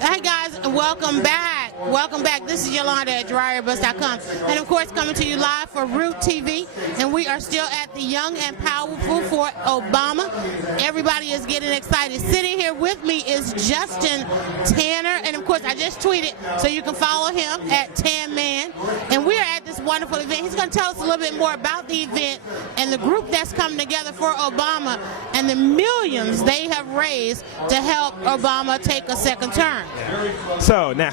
Hey guys, welcome back. Welcome back. This is Yalanda at DryerBus.com. And of course, coming to you live for Root TV. And we are still at the Young and Powerful for Obama. Everybody is getting excited. Sitting here with me is Justin Tanner. And of course, I just tweeted, so you can follow him at TanMan. And we are at this wonderful event. He's going to tell us a little bit more about the event and the group that's coming together for Obama and the millions they have raised to help Obama take a second term. So now,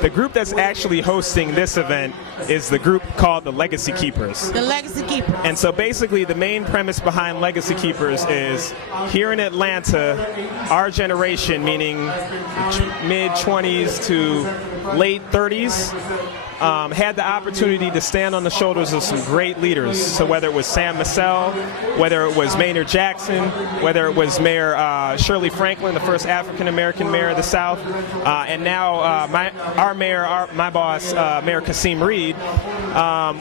the group that's actually hosting this event is the group called the Legacy Keepers. The Legacy Keepers. And so basically the main premise behind Legacy Keepers is here in Atlanta, our generation, meaning mid-20s to late 30s, had the opportunity to stand on the shoulders of some great leaders. So whether it was Sam Massell, whether it was Maynard Jackson, whether it was Mayor Shirley Franklin, the first African-American mayor of the South, and now my boss, Mayor Kasim Reed,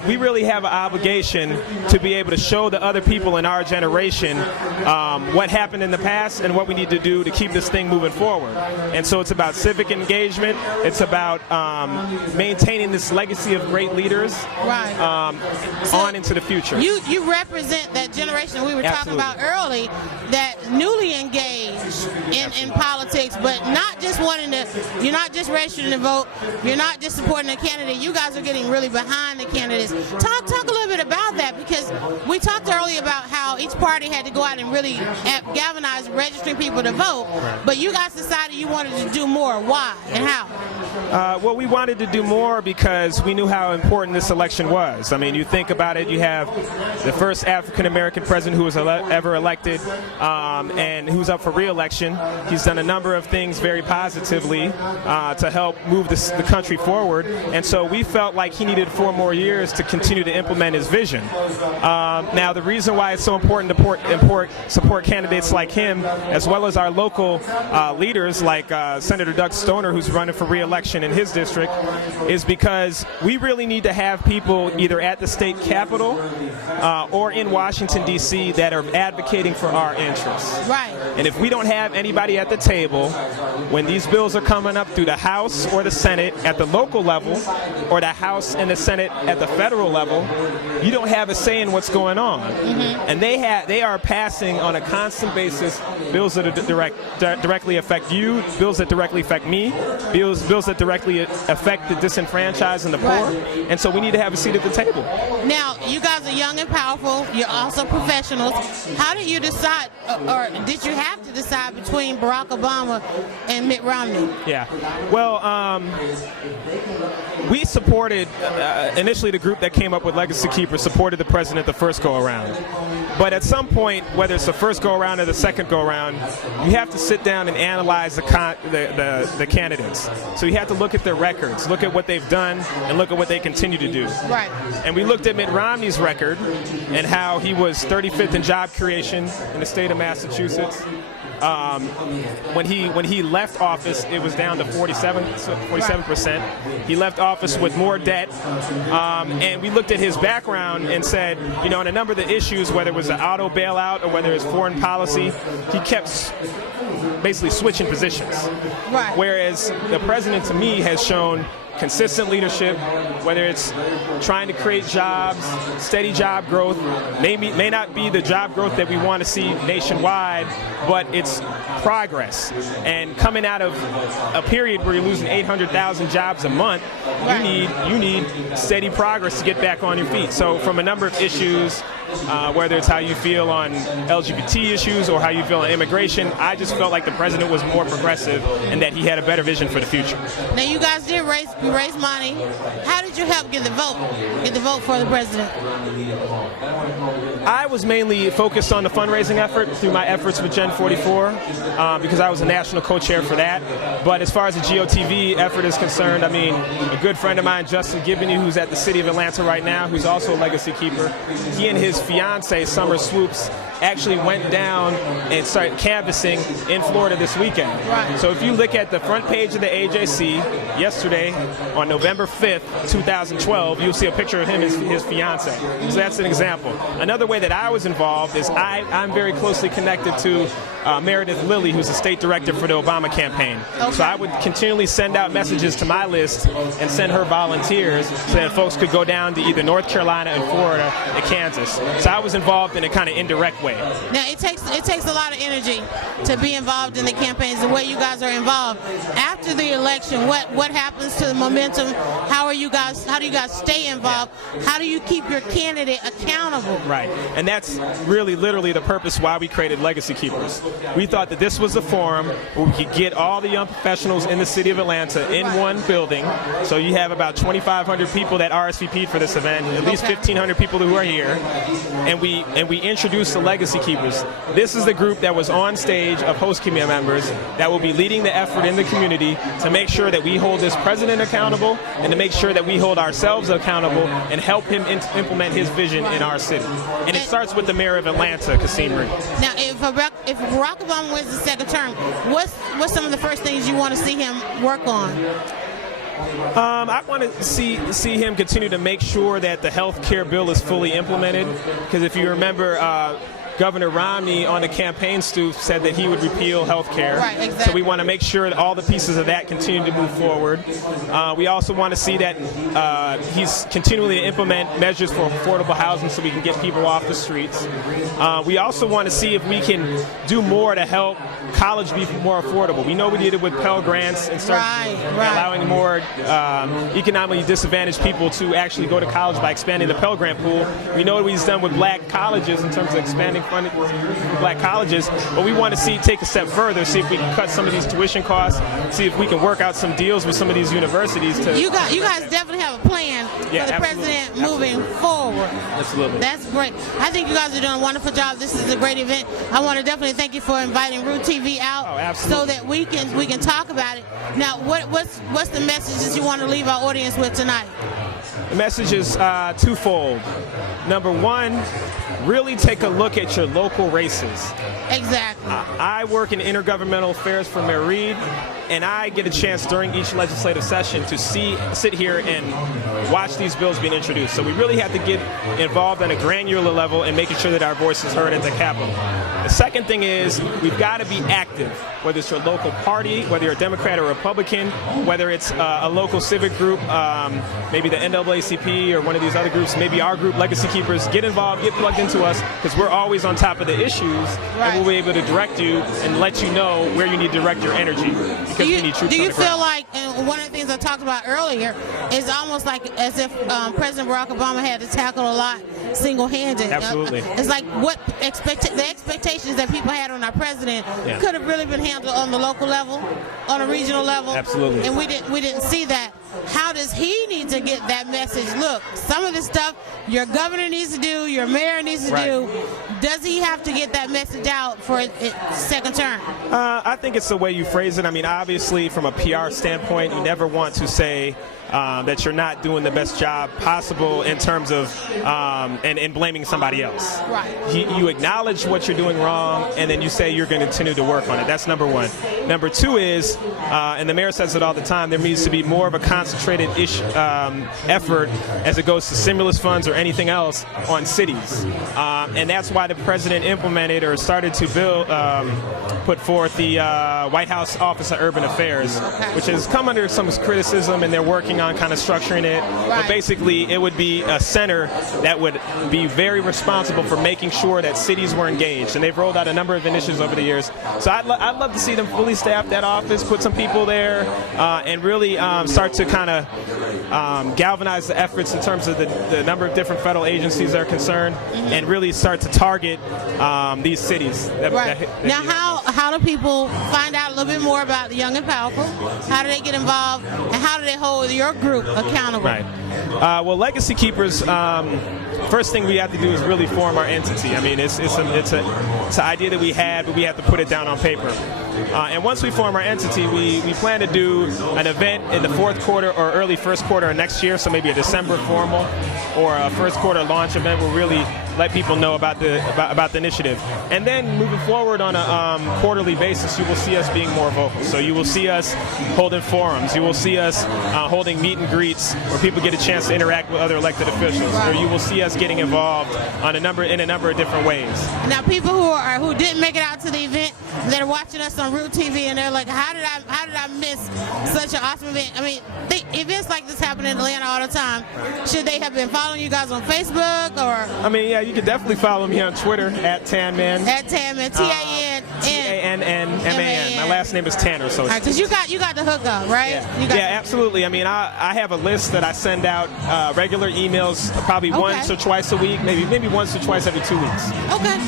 we really have an obligation to be able to show the other people in our generation what happened in the past and what we need to do to keep this thing moving forward. And so it's about civic engagement. It's about maintaining this legacy of great leaders on into the future. You represent that generation that we were talking about early, that newly engaged in politics, but not just wanting to, you're not just registering to vote, you're not just supporting a candidate, you guys are getting really behind the candidates. Talk a little bit about that, because we talked earlier about how each party had to go out and really galvanize registering people to vote, but you guys decided you wanted to do more. Why and how? Well, we wanted to do more because we knew how important this election was. I mean, you think about it, you have the first African-American president who was ever elected and who's up for re-election. He's done a number of things very positively to help move the country forward, and so we felt like he needed 4 more years to continue to implement his vision. Now, the reason why it's so important to support candidates like him, as well as our local leaders like Senator Doug Stoner, who's running for re-election in his district, is because we really need to have people either at the state capitol or in Washington, D.C. that are advocating for our interests. Right. And if we don't have anybody at the table when these bills are coming up through the House or the Senate at the local level, or the House and the Senate at the federal level, you don't have a say in what's going on. And they are passing on a constant basis bills that directly affect you, bills that directly affect me, bills that directly affect the disenfranchised and the poor, and so we need to have a seat at the table. Now, you guys are young and powerful, you're also professionals. How did you decide, or did you have to decide between Barack Obama and Mitt Romney? Yeah, well, we supported, initially the group that came up with Legacy Keepers supported the president the first go-around. But at some point, whether it's the first go-around or the second go-around, you have to sit down and analyze the candidates. So you have to look at their records, look at what they've done, and look at what they continue to do. Right. And we looked at Mitt Romney's record and how he was 35th in job creation in the state of Massachusetts. When he left office, it was down to 47%. He left office with more debt, and we looked at his background and said, you know, on a number of the issues, whether it was the auto bailout or whether it's foreign policy, he kept basically switching positions. Right. Whereas the president, to me, has shown consistent leadership, whether it's trying to create jobs, steady job growth, may not be the job growth that we want to see nationwide, but it's progress. And coming out of a period where you're losing 800,000 jobs a month, you need steady progress to get back on your feet. So from a number of issues, whether it's how you feel on LGBT issues or how you feel on immigration, I just felt like the president was more progressive and that he had a better vision for the future. Now, you guys did raise money. How did you help get the vote for the president? I was mainly focused on the fundraising effort through my efforts with Gen 44 because I was a national co-chair for that. But as far as the GOTV effort is concerned, I mean, a good friend of mine, Justin Gibney, who's at the City of Atlanta right now, who's also a legacy keeper, he and his fiance, Summer Swoops, actually went down and started canvassing in Florida this weekend. Right. So if you look at the front page of the AJC yesterday on November 5th, 2012, you'll see a picture of him and his fiance. So that's an example. Another way that I was involved is I'm very closely connected to Meredith Lilly, who's the state director for the Obama campaign. Okay. So I would continually send out messages to my list and send her volunteers so that folks could go down to either North Carolina and Florida and Kansas. So I was involved in a kind of indirect way. Now it takes a lot of energy to be involved in the campaigns the way you guys are involved. After the election, what happens to the momentum? How do you guys stay involved? How do you keep your candidate accountable? Right, and that's really literally the purpose why we created Legacy Keepers. We thought that this was a forum where we could get all the young professionals in the city of Atlanta in one building. So you have about 2,500 people that RSVP'd for this event, at least 1,500 people who are here, and we introduced the Legacy Keepers. This is the group that was on stage of host committee members that will be leading the effort in the community to make sure that we hold this president accountable and to make sure that we hold ourselves accountable and help him implement his vision in our city. And it starts with the mayor of Atlanta, Kasim Reed. Now, if Barack Obama wins the second term, what's some of the first things you want to see him work on? I want to see him continue to make sure that the health care bill is fully implemented, because if you remember, Governor Romney on the campaign stoop said that he would repeal health care. Right, exactly. So we want to make sure that all the pieces of that continue to move forward. We also want to see that he's continually to implement measures for affordable housing so we can get people off the streets. We also want to see if we can do more to help college be more affordable. We know we did it with Pell Grants and start allowing more economically disadvantaged people to actually go to college by expanding the Pell Grant pool. We know what we've done with black colleges in terms of expanding funding for black colleges, but we want to take a step further, see if we can cut some of these tuition costs, see if we can work out some deals with some of these universities. You guys definitely have a plan for the president moving forward. Absolutely. That's great. I think you guys are doing a wonderful job. This is a great event. I want to definitely thank you for inviting Root TV out so that we can talk about it. Now, what's the message that you want to leave our audience with tonight? The message is twofold. Number one, really take a look at your local races. Exactly. I work in intergovernmental affairs for Mayor Reed, and I get a chance during each legislative session to sit here and watch these bills being introduced. So we really have to get involved on a granular level and making sure that our voice is heard at the Capitol. The second thing is we've got to be active, whether it's your local party, whether you're a Democrat or Republican, whether it's a local civic group, maybe the NAACP or one of these other groups, maybe our group, Legacy Keepers. Get involved, get plugged into us, because we're always on top of the issues, and we'll be able to direct you and let you know where you need to direct your energy, because we need troops on the ground. Do you feel like, and one of the things I talked about earlier, is almost like as if President Barack Obama had to tackle a lot single-handed? Absolutely. It's like the expectations that people had on our president could have really been handled on the local level, on a regional level. Absolutely. And we didn't see that. How does he need to get that message? Look, some of the stuff your governor needs to do, your mayor needs to do. Does he have to get that message out for his second term? I think it's the way you phrase it. I mean, obviously, from a PR standpoint, you never want to say that you're not doing the best job possible in terms of and blaming somebody else. Right. You acknowledge what you're doing wrong, and then you say you're going to continue to work on it. That's number one. Number two is, and the mayor says it all the time, there needs to be more of a concentrated effort as it goes to stimulus funds or anything else on cities. And that's why the president implemented or started to put forth the White House Office of Urban Affairs, which has come under some criticism, and they're working on kind of structuring it. But basically, it would be a center that would be very responsible for making sure that cities were engaged. And they've rolled out a number of initiatives over the years. So I'd love to see them fully staff that office, put some people there, and really start to kind of galvanize the efforts in terms of the number of different federal agencies that are concerned, and really start to target these cities. Now, how do people find out a little bit more about the Young and Powerful? How do they get involved, and how do they hold your group accountable? Right. Well, Legacy Keepers, first thing we have to do is really form our entity. I mean, it's an idea that we had, but we have to put it down on paper. And once we form our entity, we plan to do an event in the fourth quarter or early first quarter of next year, so maybe a December formal or a first quarter launch event. We'll really let people know about the initiative. And then moving forward on a quarterly basis, you will see us being more vocal. So you will see us holding forums. You will see us holding meet and greets where people get a chance to interact with other elected officials. Or you will see us getting involved in a number of different ways. Now, people who didn't make it out to the event, they're watching us on Root TV, and they're like, how did I miss such an awesome event? I mean, events like this happen in Atlanta all the time. Should they have been following you guys on Facebook, or? I mean, yeah, you can definitely follow me on Twitter at Tanman. At Tanman, TANNMAN. My last name is Tanner, so. Because you got the hookup, right? Yeah, absolutely. I mean, I have a list that I send out regular emails, probably once or twice a week, maybe once or twice every 2 weeks. Okay.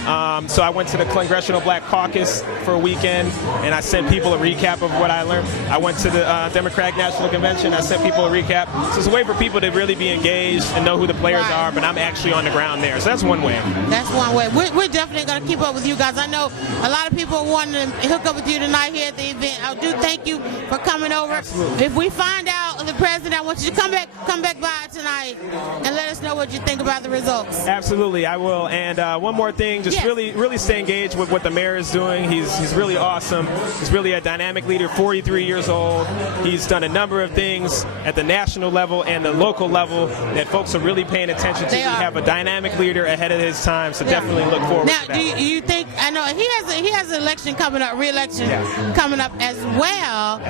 So I went to the Congressional Black Caucus for a weekend, and I sent people a recap of what I learned. I went to the Democratic National Convention. I sent people a recap. So it's a way for people to really be engaged and know who the players are, but I'm actually on the ground there. So that's one way. That's one way. We're definitely going to keep up with you guys. I know a lot of people wanting to hook up with you tonight here at the event. I do thank you for coming over. Absolutely. If we find out the president, I want you to come back by tonight and let us know what you think about the results. Absolutely, I will. And one more thing, just really stay engaged with what the mayor is doing. He's really awesome. He's really a dynamic leader, 43 years old. He's done a number of things at the national level and the local level that folks are really paying attention to. We have a dynamic leader ahead of his time, so definitely look forward to that. Now, do you think, I know he has an election coming up, re-election coming up as well.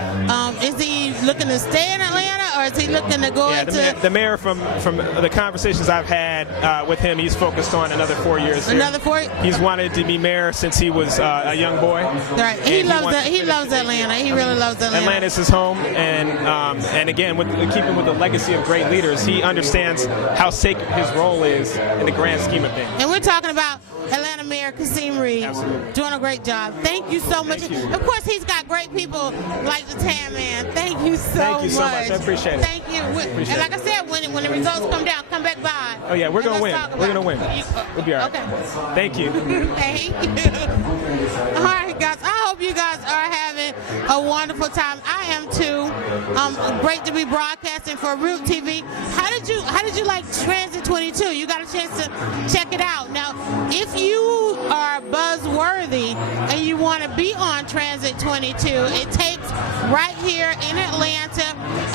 Is he looking to stay in Atlanta, or is he looking to go into? The mayor, from the conversations I've had with him, he's focused on another 4 years. Another 4 years? He's wanted to be mayor since he was a young boy. Right. He loves Atlanta. He really loves Atlanta. Atlanta's his home, and again, keeping with the legacy of great leaders, he understands how sacred his role is in the grand scheme of things. And we're talking about Atlanta Mayor Kasim Reed. Absolutely. Doing a great job. Thank you so much. Of course, he's got great people like the Tanman. Thank you so much. Thank you so much. I appreciate it. Thank you. And like I said, when the results come down, come back by. Oh yeah, we're gonna win. We're gonna win. We'll be all right. Okay. Thank you. Thank you. All right, guys. I hope you guys are having a wonderful time. I am too. Great to be broadcasting for Root TV. How did you like Transit 22? You got a chance to check it out. Now, if you are buzzworthy and you want to be on Transit 22, it takes right here in Atlanta,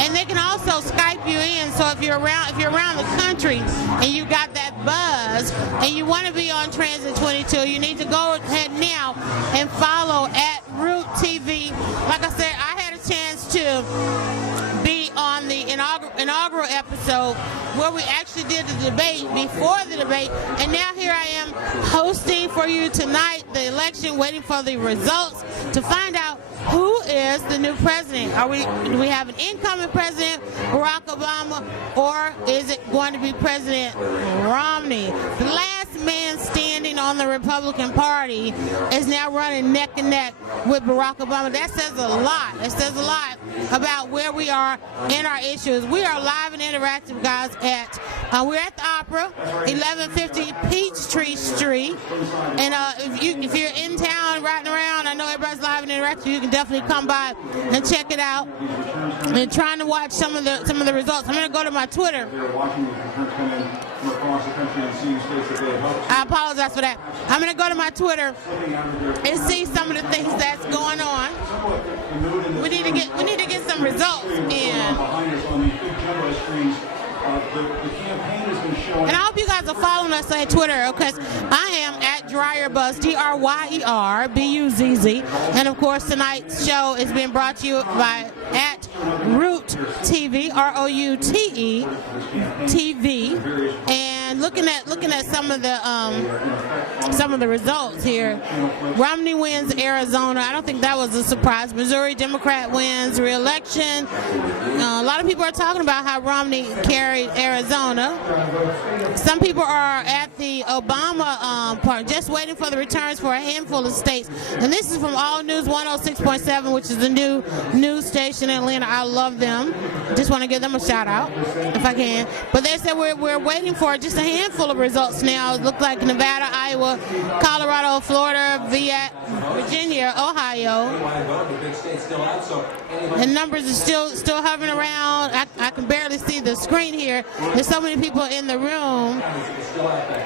and they can also Skype you in. So if you're around the country and you got that buzz and you want to be on Transit 22, you need to go ahead now and follow at Root TV. Like I said, I had a chance to be on the inaugural episode where we actually did the debate before the debate, and now here I am hosting for you tonight the election, waiting for the results to find out who is the new president. Do we have an incoming president, Barack Obama, or is it going to be President Romney? The last man standing on the Republican Party is now running neck and neck with Barack Obama. That says a lot. It says a lot about where we are in our issues. We are live and interactive, guys, we're at the Opera, 1150 Peachtree Street. And if you're in town riding around, I know everybody's live and interactive, you can definitely come by and check it out. And trying to watch some of the results. I'm going to go to my Twitter. I apologize for that. I'm going to go to my Twitter and see some of the things that's going on. We need to get some results in. And I hope you guys are following us on Twitter, because I am at DryerBuzz, DRYERBUZZ. And of course, tonight's show is being brought to you by at Root TV, ROUTE TV. And looking at some of the results here, Romney wins Arizona. I don't think that was a surprise. Missouri Democrat wins re-election. A lot of people are talking about how Romney carried Arizona. Some people are at the Obama part, just waiting for the returns for a handful of states. And this is from All News 106.7, which is the new news station in Atlanta. I love them. them. Just want to give them a shout out if I can. But they said we're waiting for just a handful of results now. It looked like Nevada, Iowa, Colorado, Florida, Virginia, Ohio. The numbers are still hovering around. I can barely see the screen here. There's so many people in the room.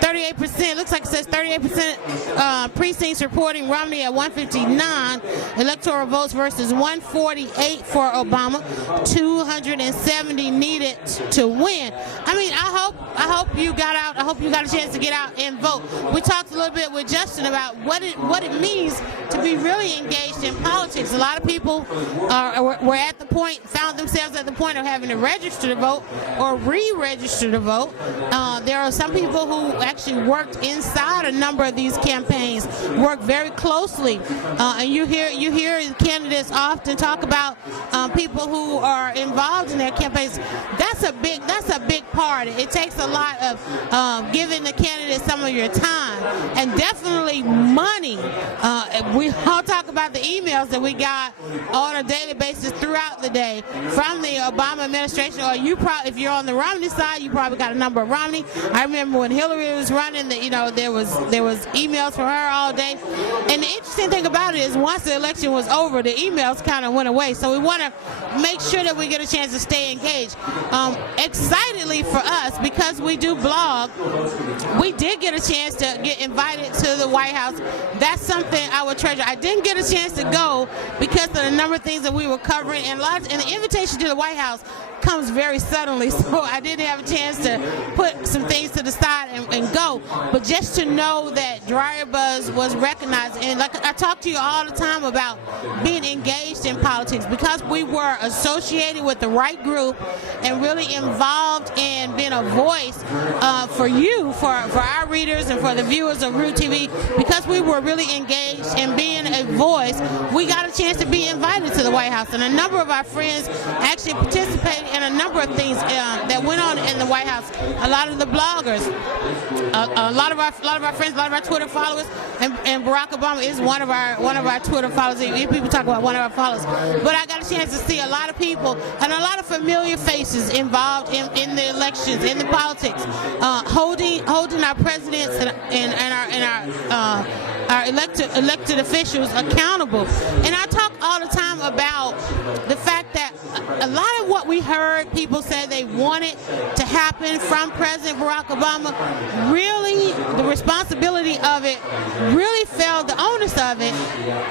38%, looks like it says 38% precincts reporting Romney at 159 electoral votes versus 148 for Obama. 270 needed to win. I mean, I hope you got out. I hope you got a chance to get out and vote. We talked a little bit with Justin about what it means to be really engaged in politics. A lot of people were at the point, found themselves at the point of having to register to vote or re-register to vote. There are some people who actually worked inside a number of these campaigns, worked very closely, and you hear candidates often talk about people who are involved in their campaigns. That's a big part. It takes a lot of giving the candidate some of your time and definitely money. We all talk about the emails that we got on a daily basis throughout the day from the Obama administration, or if you're on the Romney side, you probably got a number of Romney. I remember when Hillary was running, there was emails from her all day. And the interesting thing about it is once the election was over, the emails kind of went away. So we want to make sure that we get a chance to stay engaged. Excitedly for us, because we do blog, we did get a chance to get invited to the White House. That's something I would treasure. I didn't get a chance to go because of the number of things that we were covering, and the invitation to the White House comes very suddenly, so I didn't have a chance to put some things to the side and go. But just to know that Dryer Buzz was recognized, and like I talk to you all the time about being engaged in politics, because we were associated with the right group and really involved in being a voice for you, for our readers and for the viewers of Root TV, because we were really engaged in being a voice, we got a chance to be invited to the White House. And a number of our friends actually participated in a number of things that went on in the White House. A lot of the bloggers, a lot of our friends, a lot of our Twitter followers, and Barack Obama is one of our Twitter followers. People talk about one of our followers, but I got a chance to see a lot of people and a lot of familiar faces involved in the elections, in the politics, holding our presidents and our elected officials accountable. And I talk all the time about the fact that a lot of what we heard people say they wanted to happen from President Barack Obama, really the responsibility of it really felt, the onus of it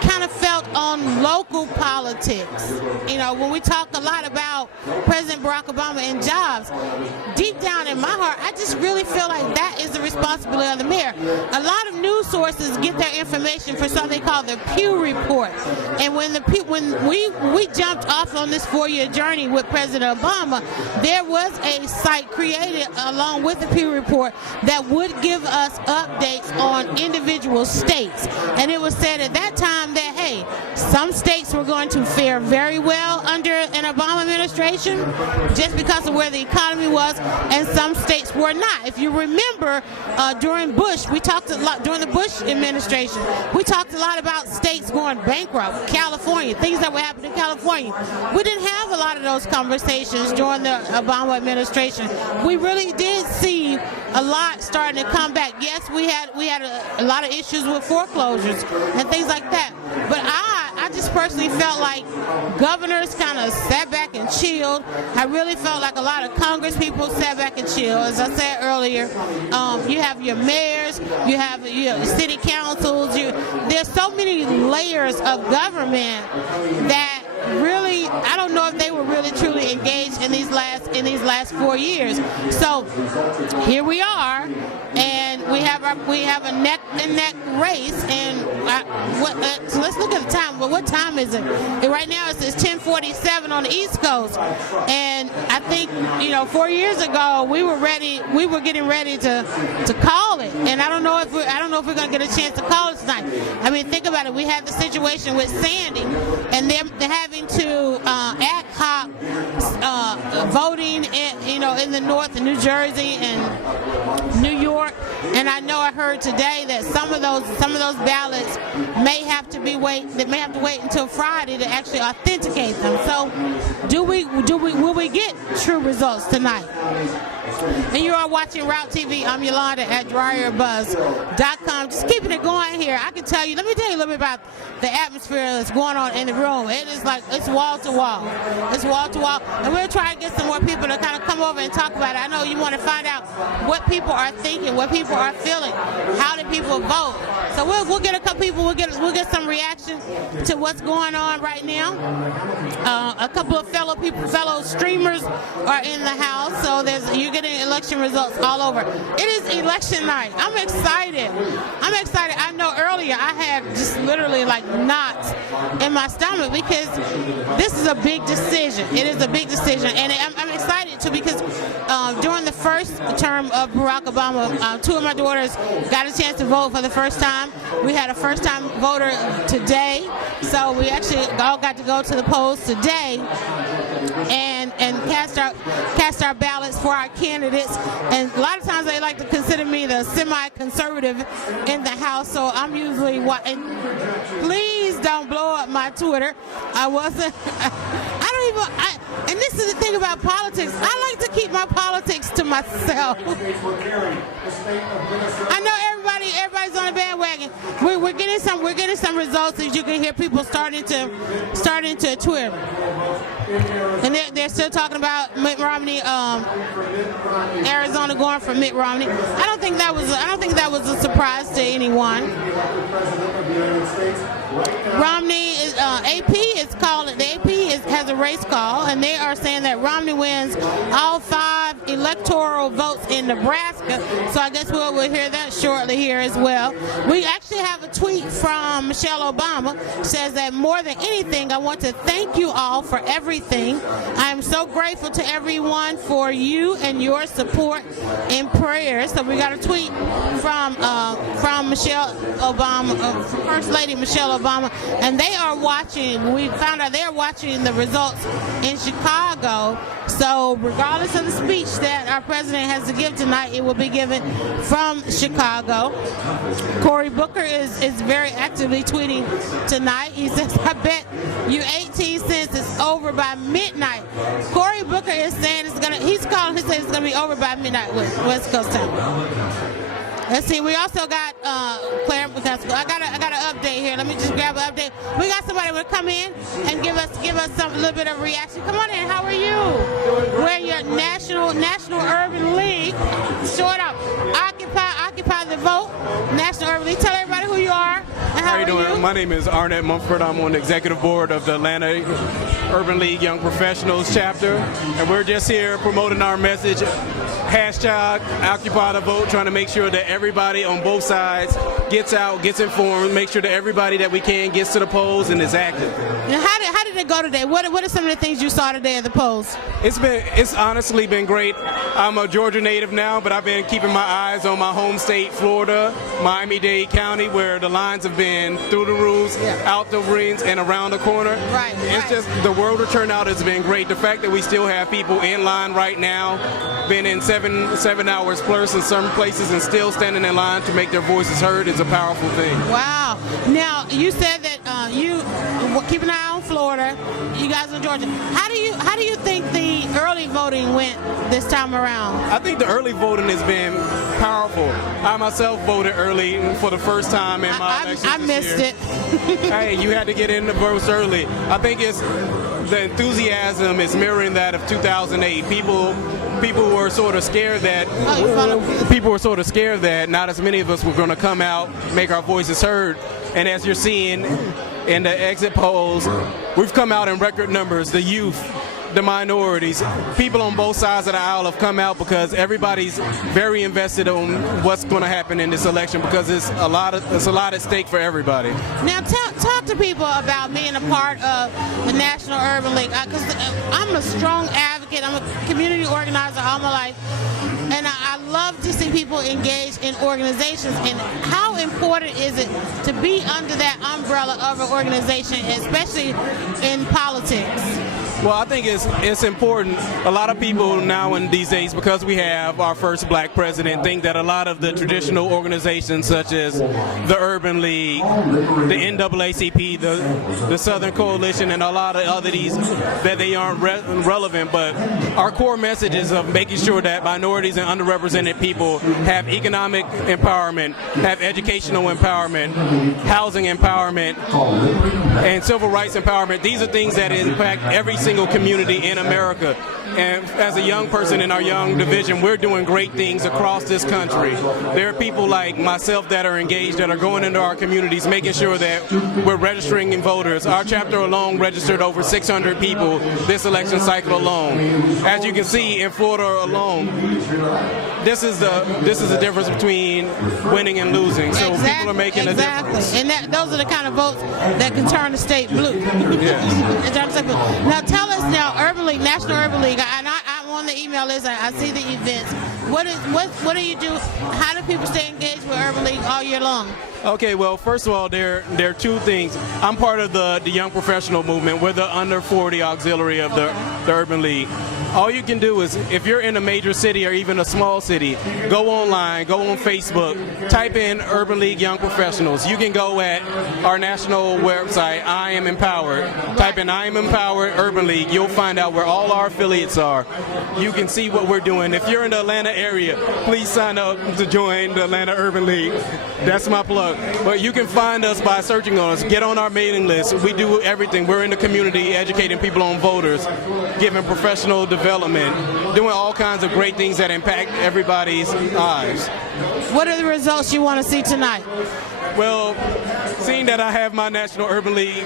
kind of felt on local politics. You know, when we talk a lot about President Barack Obama and jobs, deep down in my heart, I just really feel like that is the responsibility of the mayor. A lot of news sources get their information from something called the Pew Report. And when we jumped off on this 4-year journey with President Obama, there was a site created along with the Pew Report that would give us updates on individual states. And it was said at that time that, hey, some states were going to fare very well under an Obama administration just because of where the economy was, and some states were not. If you remember, during Bush, we talked a lot, during the Bush administration, we talked a lot about states going bankrupt, California, things that were happening in California. We didn't have a lot of those conversations during the Obama administration. We really did see a lot starting to come back. Yes, we had a lot of issues with foreclosures and things like that. But I just personally felt like governors kind of sat back and chilled. I really felt like a lot of Congress people sat back and chilled. As I said earlier, you have your mayors, you have city councils. There's so many layers of government that really, I don't know if they were really truly engaged in these last 4 years. So here we are, and we have a neck and neck race. And so let's look at the time. Well, what time is it? Right now it's 10:47 on the East Coast, and I think 4 years ago we were getting ready to call it, and I don't know if we're going to get a chance to call it tonight. I mean, think about it. We had the situation with Sandy, and they're having to ad hoc voting, and in the north, in New Jersey and New York. And I know I heard today that some of those ballots may have to wait until Friday to actually authenticate them. So, will we get true results tonight? And you are watching Route TV. I'm Yalanda at DryerBuzz.com. Just keeping it going here. Let me tell you a little bit about the atmosphere that's going on in the room. It is like, it's wall to wall. It's wall to wall. And we'll try to get some more people to kind of come over and talk about it. I know you want to find out what people are thinking, what people are feeling, how do people vote. So we'll get a couple people, we'll get some reaction to what's going on right now. A couple of fellow streamers are in the house, so you're getting election results all over. It is election night. I'm excited. I know earlier I had just literally like knots in my stomach because this is a big decision. It is a big decision, and I'm excited too because during the first term of Barack Obama, two of my daughters got a chance to vote for the first time. We had a first-time voter today, so we actually all got to go to the polls today and cast our ballots for our candidates. And a lot of times they like to consider me the semi-conservative in the House, so I'm usually and please don't blow up my Twitter. And this is the thing about politics. I like to keep my politics to myself. I know everybody's on the bandwagon. We're getting some results, as you can hear people starting to Twitter. And they're still talking about Mitt Romney, Arizona going for Mitt Romney. I don't think that was a surprise to anyone. Romney is AP is calling. The AP has a race call, and they are saying that Romney wins all 5 electoral votes in Nebraska. So I guess we'll hear that shortly here as well. We actually have a tweet from Michelle Obama. Says that more than anything, I want to thank you all for everything. I am so grateful to everyone for you and your support and prayers. So we got a tweet from Michelle Obama, First Lady Michelle Obama, and they are watching. We found out they are watching the results in Chicago. So regardless of the speech that our president has to give tonight, it will be given from Chicago. Cory Booker is very actively tweeting tonight. He says, I bet you 18 cents is over by midnight. Cory Booker is saying he says it's gonna be over by midnight with West Coast time. Let's see. We also got Claire. Because I got an update here. Let me just grab an update. We got somebody who will come in and give us a little bit of reaction. Come on in. How are you? We're your National Urban League. Short up. Occupy the vote. National Urban League. Tell everybody who you are and how are you doing? My name is Arnett Mumford. I'm on the executive board of the Atlanta Urban League Young Professionals chapter, and we're just here promoting our message. Hashtag Occupy the Vote, trying to make sure that everybody on both sides gets out, gets informed, make sure that everybody that we can gets to the polls and is active. Now, how did it go today? What are some of the things you saw today at the polls? It's honestly been great. I'm a Georgia native now, but I've been keeping my eyes on my home state, Florida, Miami-Dade County, where the lines have been through the roofs, out the rings, and around the corner. Right. It's just the voter turnout has been great. The fact that we still have people in line right now, been in 7 hours plus in some places and still standing in line to make their voices heard is a powerful thing. Wow. Now, you said that you keep an eye on Florida. You guys in Georgia. How do you think the early voting went this time around? I think the early voting has been powerful. I myself voted early for the first time in my election I missed it. Hey, you had to get in the votes early. I think the enthusiasm is mirroring that of 2008. People were sort of scared that not as many of us were going to come out, make our voices heard. And as you're seeing in the exit polls, we've come out in record numbers. The youth, the minorities, people on both sides of the aisle have come out because everybody's very invested on what's going to happen in this election because it's a lot at stake for everybody. Now, talk to people about being a part of the National Urban League, because I'm a strong advocate. I'm a community organizer all my life, and I love to see people engage in organizations. And how important is it to be under that umbrella of an organization, especially in politics? Well, I think it's important. A lot of people now in these days, because we have our first black president, think that a lot of the traditional organizations such as the Urban League, the NAACP, the Southern Coalition, and a lot of other these, that they aren't relevant. But our core message is of making sure that minorities and underrepresented people have economic empowerment, have educational empowerment, housing empowerment, and civil rights empowerment. These are things that impact every single community in America. And as a young person in our young division, we're doing great things across this country. There are people like myself that are engaged, that are going into our communities, making sure that we're registering in voters. Our chapter alone registered over 600 people this election cycle alone. As you can see in Florida alone, this is the difference between winning and losing. So people are making a difference. And those are the kind of votes that can turn the state blue. Yes. Now tell us now, Urban League, National Urban League, I'm on the email list, I see the events. What do you do? How do people stay engaged with Urban League all year long? Okay, well, first of all, there are two things. I'm part of the Young Professional Movement. We're the under 40 auxiliary of the Urban League. All you can do is, if you're in a major city or even a small city, go online, go on Facebook, type in Urban League Young Professionals. You can go at our national website, I Am Empowered. Type in I Am Empowered Urban League. You'll find out where all our affiliates are. You can see what we're doing. If you're in the Atlanta area, please sign up to join the Atlanta Urban League. That's my plug. But you can find us by searching on us. Get on our mailing list. We do everything. We're in the community educating people on voters, giving professional development, doing all kinds of great things that impact everybody's lives. What are the results you want to see tonight? Well, seeing that I have my National Urban League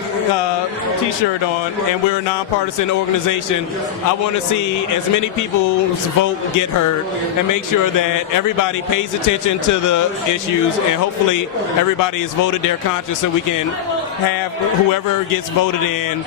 t-shirt on and we're a nonpartisan organization, I want to see as many people's vote get heard and make sure that everybody pays attention to the issues and hopefully everybody has voted their conscience so we can have whoever gets voted in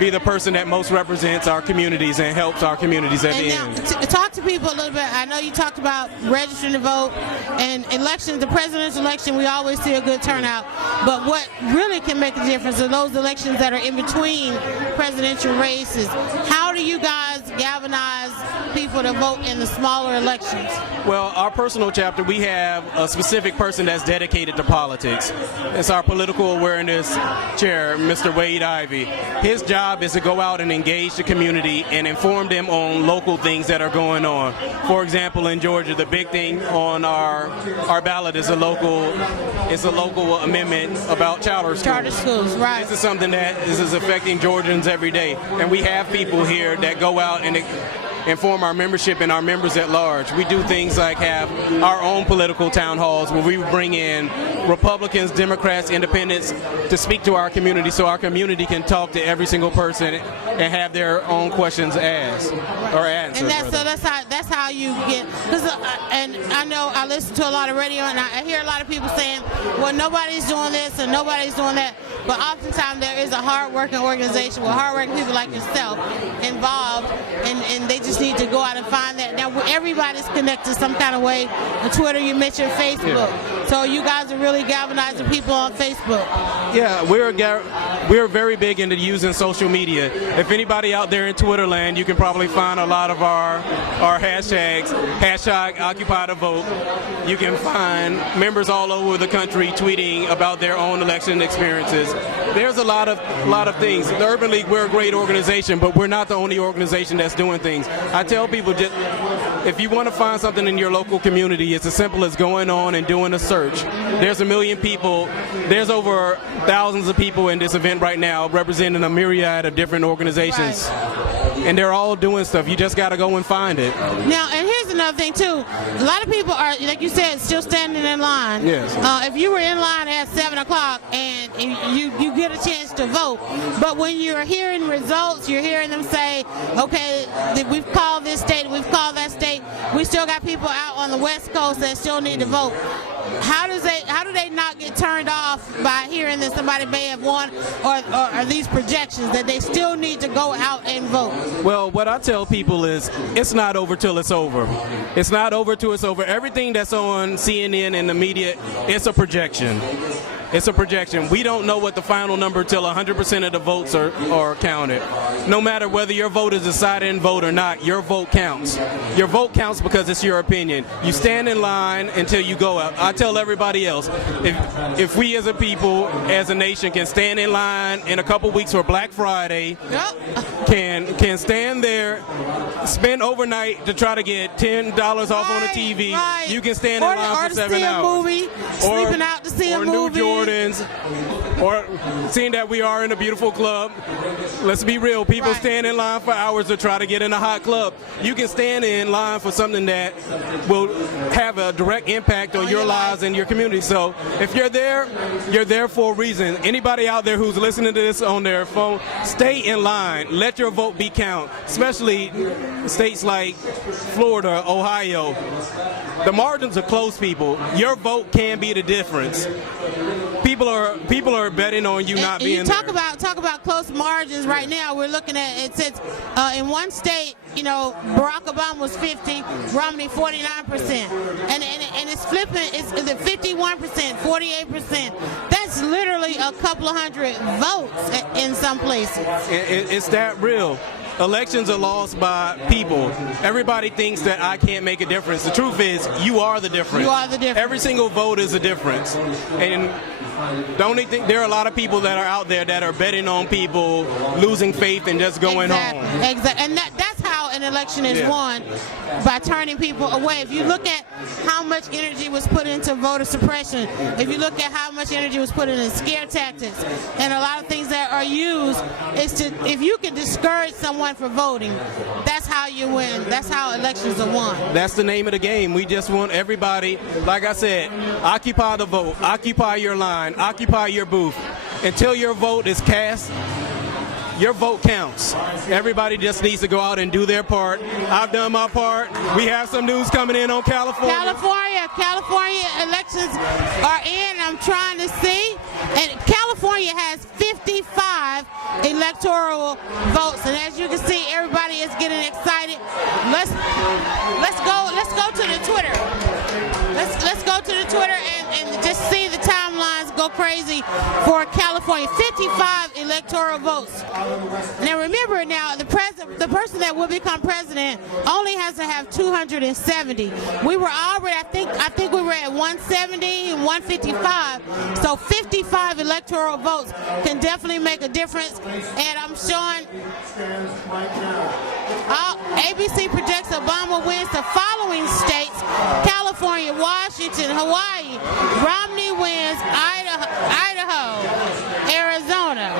be the person that most represents our communities and helps our communities at the end. Talk to people a little bit. I know you talked about registering to vote and elections, the presidential election, we always see a good turnout. But what really can make a difference are those elections that are in between presidential races. How do you guys galvanize people to vote in the smaller elections? Well, our personal chapter, we have a specific person that's dedicated to politics. It's our political awareness chair, Mr. Wade Ivey. His job is to go out and engage the community and inform them on local things that are going on. For example, in Georgia, the big thing on our ballot is a local amendment about charter schools. Charter schools, right. This is something that is affecting Georgians every day. And we have people here that go out and inform our membership and our members at large. We do things like have our own political town halls where we bring in Republicans, Democrats, Independents to speak to our community so our community can talk to every single person and have their own questions asked or answered. And that's how you get, and I know I listen to a lot of radio and I hear a lot of people saying, well, nobody's doing this and nobody's doing that. But oftentimes there is a hard-working organization with hard-working people like yourself involved, and they just need to go out and find that. Now, everybody's connected some kind of way. On Twitter, you mentioned Facebook. Yeah. So you guys are really galvanizing people on Facebook. Yeah, we're very big into using social media. If anybody out there in Twitter land, you can probably find a lot of our hashtags, hashtag Occupy the Vote. You can find members all over the country tweeting about their own election experiences. There's a lot of things. The Urban League, we're a great organization, but we're not the only organization that's doing things. I tell people, just if you want to find something in your local community, it's as simple as going on and doing a search. There's 1 million people. There's over thousands of people in this event right now representing a myriad of different organizations. Right. And they're all doing stuff. You just got to go and find it. Now, and here's another thing, too. A lot of people are, like you said, still standing in line. Yes. If you were in line at 7 o'clock and you get a chance to vote, but when you're hearing results, you're hearing them say, okay, we've called this state, we've called that state, we still got people out on the West Coast that still need to vote. how do they not get turned off by hearing that somebody may have won, or these projections that they still need to go out and vote? Well, what I tell people is it's not over till it's over. It's not over till it's over. Everything that's on CNN and the media, it's a projection. It's a projection. We don't know what the final number till 100% of the votes are counted. No matter whether your vote is decided in vote or not, your vote counts. Your vote counts because it's your opinion. You stand in line until you go out. I tell everybody else, if we as a people, as a nation, can stand in line in a couple weeks for Black Friday, can stand there, spend overnight to try to get $10 off on the TV, you can stand in line for 7 hours. Sleeping out to see a movie. New Jordans, or seeing that we are in a beautiful club. Let's be real, people stand in line for hours to try to get in a hot club. You can stand in line for something that will have a direct impact on your lives and your community. So if you're there for a reason. Anybody out there who's listening to this on their phone, stay in line. Let your vote be counted, especially states like Florida, Ohio. The margins are close, people. Your vote can be the difference. People are betting on you not being there. Talk about close margins right now. We're looking at it says in one state, Barack Obama was 50, Romney 49%, and it's flipping. It's the 51%, 48%. That's literally a couple of hundred votes in some places. It's that real. Elections are lost by people. Everybody thinks that I can't make a difference. The truth is, you are the difference. You are the difference. Every single vote is a difference. And don't you think there are a lot of people that are out there that are betting on people losing faith and just going home? Exactly. And that's how an election is won, by turning people away. If you look at how much energy was put into voter suppression, if you look at how much energy was put into scare tactics, and a lot of things that are used, if you can discourage someone from voting, that's how you win. That's how elections are won. That's the name of the game. We just want everybody, like I said, occupy the vote, occupy your line, occupy your booth. Until your vote is cast, your vote counts. Everybody just needs to go out and do their part. I've done my part. We have some news coming in on California. California elections are in. I'm trying to see. And California has 55 electoral votes. And as you can see, everybody is getting excited. Let's go to the Twitter. Let's go to the Twitter and just see the timelines go crazy for California. 55 electoral votes. Now remember, the person that will become president only has to have 270. We were already, I think we were at 170 and 155. So 55 electoral votes can definitely make a difference. And I'm showing ABC projects Obama wins the following states: California, Washington, Hawaii. Romney wins Idaho, Arizona.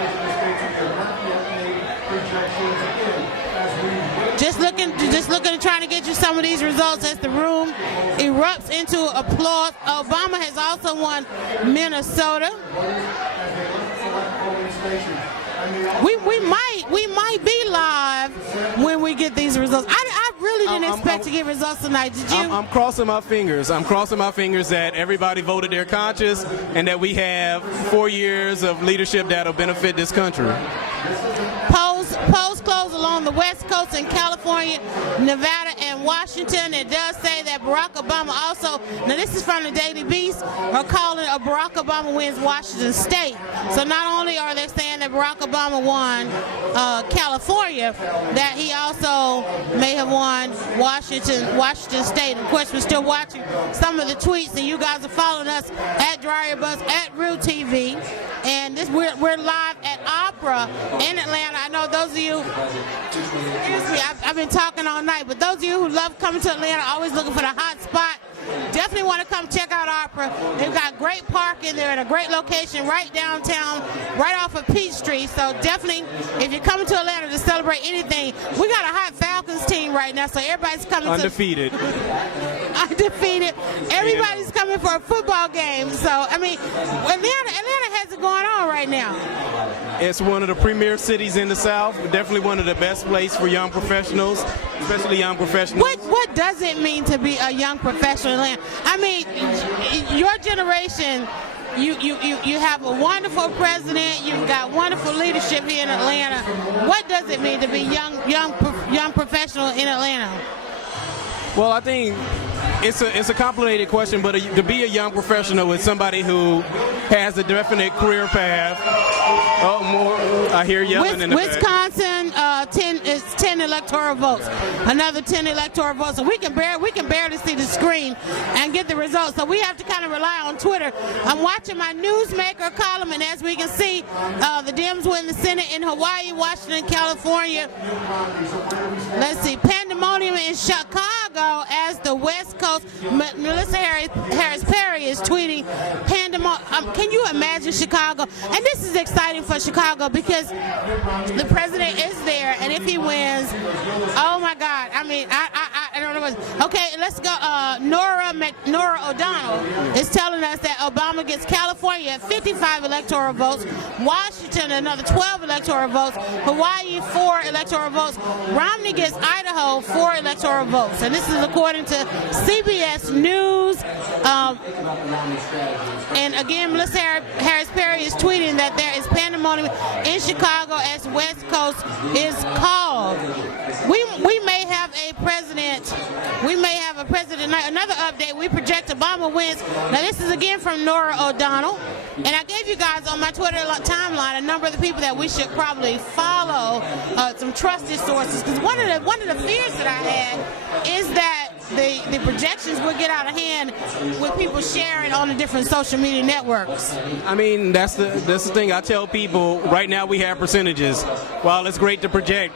Just looking, trying to get you some of these results as the room erupts into applause. Obama has also won Minnesota. We might be live when we get these results. I really didn't expect to get results tonight. Did you? I'm crossing my fingers. I'm crossing my fingers that everybody voted their conscience and that we have 4 years of leadership that'll benefit this country. Polls close along the West Coast in California, Nevada, and Washington. It does say that Barack Obama also, now this is from the Daily Beast, are calling Barack Obama wins Washington State. So not only are they saying that Barack Obama won California, that he also may have won Washington State. Of course, we're still watching some of the tweets, and you guys are following us at Dryer Buzz, at Real TV. And we're live at Opera in Atlanta. I know those of you, excuse me, I've been talking all night, but those of you who love coming to Atlanta, always looking for the hot spot, definitely want to come check out Opera. They've got great parking. They're in a great location right downtown, right off of Peachtree. So definitely, if you're coming to Atlanta to celebrate anything, we got a hot Falcons team right now, so everybody's coming undefeated. Undefeated. Everybody's coming for a football game. So, I mean, Atlanta has it going on right now. It's one of the premier cities in the South. Definitely one of the best places for young professionals, especially young professionals. What does it mean to be a young professional? Atlanta. I mean, your generation, you have a wonderful president. You've got wonderful leadership here in Atlanta. What does it mean to be young professional in Atlanta? Well, I think it's a complicated question, but to be a young professional is somebody who has a definite career path. I hear yelling in the back. Wisconsin, 10 electoral votes. Another 10 electoral votes. So we can barely see the screen and get the results. So we have to kind of rely on Twitter. I'm watching my newsmaker column, and as we can see, the Dems win the Senate in Hawaii, Washington, California. Let's see, pandemonium in Chicago as the West Coast. Melissa Harris Perry is tweeting pandemonium. Can you imagine Chicago? And this is exciting for Chicago because the president is there, and if he wins, oh my God! I mean, I don't know what. Okay, let's go. Nora O'Donnell is telling us that Obama gets California at 55 electoral votes, Washington another 12 electoral votes, Hawaii 4 electoral votes, Romney gets Idaho 4 electoral votes, and this is according to CBS News. And again, Melissa Harris Perry is tweeting that there is pandemonium in Chicago as West Coast is called. We may have a president. We may have a president. Another update. We project Obama wins. Now this is again from Nora O'Donnell, and I gave you guys on my Twitter timeline a number of the people that we should probably follow, some trusted sources. Because one of the fears that I had is that the projections will get out of hand with people sharing on the different social media networks. I mean, that's the thing. I tell people right now we have percentages. While it's great to project,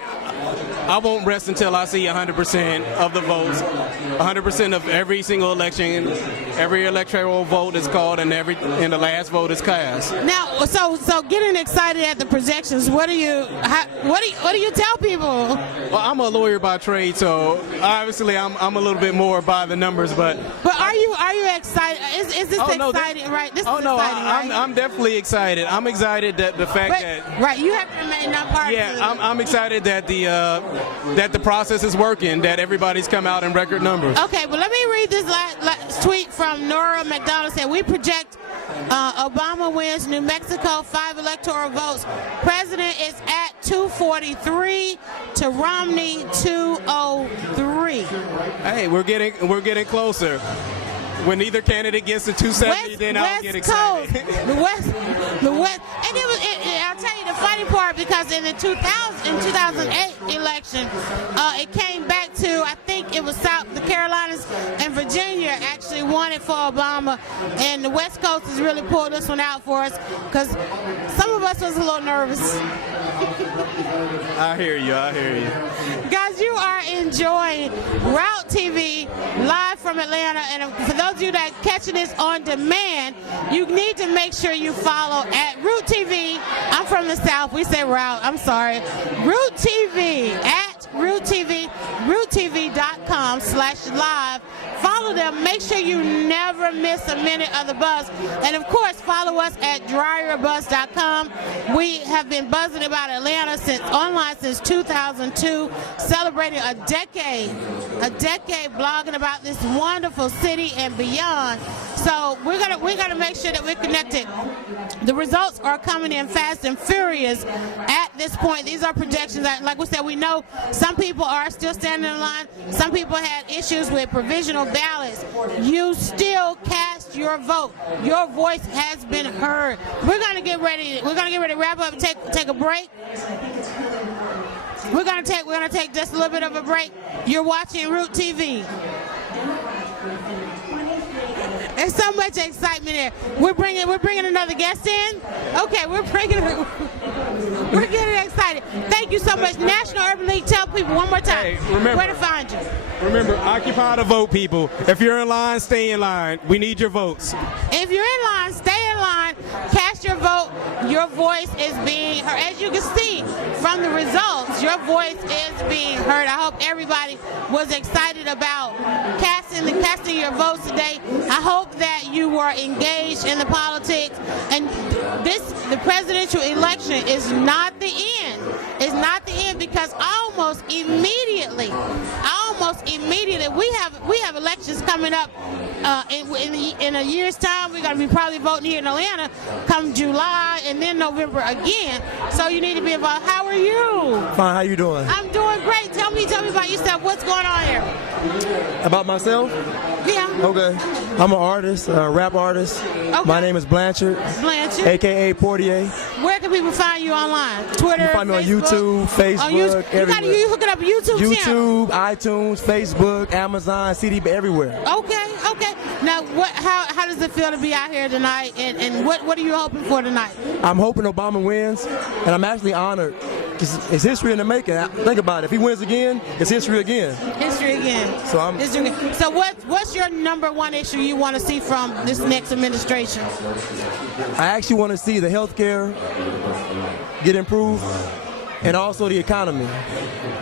I won't rest until I see 100% of the votes, 100% of every single election, every electoral vote is called, and the last vote is cast. Now, so getting excited at the projections, what do you tell people? Well, I'm a lawyer by trade, so obviously I'm a little bit more by the numbers, but are you excited? Is this exciting? Right? This is exciting, right? I'm definitely excited. I'm excited that the fact that right, you have to remain nonpartisan. Yeah, I'm excited that the process is working, that everybody's come out in record numbers. Okay, well, let me read this last tweet from Nora McDonald. Said, we project Obama wins New Mexico 5 electoral votes. President is at 243 to Romney 203. Hey, we're getting closer. When either candidate gets to 270, then I'll get excited. The West, and I'll tell you the funny part, because in the 2008 election, it came back to, I think it was the Carolinas and Virginia actually won it for Obama, and the West Coast has really pulled this one out for us, because some of us was a little nervous. I hear you. Guys, you are enjoying Route TV live from Atlanta, and for those of you that are catching this on demand, you need to make sure you follow at Route TV. I'm from the South. We say Route. I'm sorry. Route TV, at Route TV, routetv.com/live. Follow them. Make sure you never miss a minute of the buzz. And, of course, follow us at dryerbuzz.com. We have been buzzing about Atlanta online since 2002, celebrating a decade blogging about this wonderful city and beyond. So we're gonna make sure that we're connected. The results are coming in fast and furious at this point. These are projections. Like we said, we know some people are still standing in line. Some people had issues with provisional ballots. You still cast your vote. Your voice has been heard. We're gonna get ready to wrap up and take a break. We're gonna take just a little bit of a break. You're watching Route TV. There's so much excitement here. We're bringing another guest in. Okay, we're getting excited. Thank you so much. National Urban League, tell people one more time where to find you. Remember, occupy the vote, people. If you're in line, stay in line. We need your votes. If you're in line, stay in line. Cast your vote. Your voice is being heard. As you can see from the results, your voice is being heard. I hope everybody was excited about casting your votes today. I hope that you were engaged in the politics. And the presidential election is not the end. end. It's not the end, because almost immediately, we have elections coming up in a year's time. We're going to be probably voting here in Atlanta come July and then November again. So you need to be involved. How are you? Fine. How you doing? I'm doing great. Tell me about yourself. What's going on here? About myself? Yeah. Okay. I'm an artist, a rap artist. Okay. My name is Blanchard, a.k.a. Portier. Where can people find you online? Twitter, You find me Facebook? on YouTube, Facebook, everywhere. You hook it up YouTube channel. iTunes, Facebook, Amazon, CD, everywhere. Okay. Now, how does it feel to be out here tonight, and what are you hoping for tonight? I'm hoping Obama wins, and I'm actually honored. It's history in the making. Think about it. If he wins again, it's history again. History again. So what's your number one issue you want to see from this next administration? I actually want to see the health care get improved, and also the economy.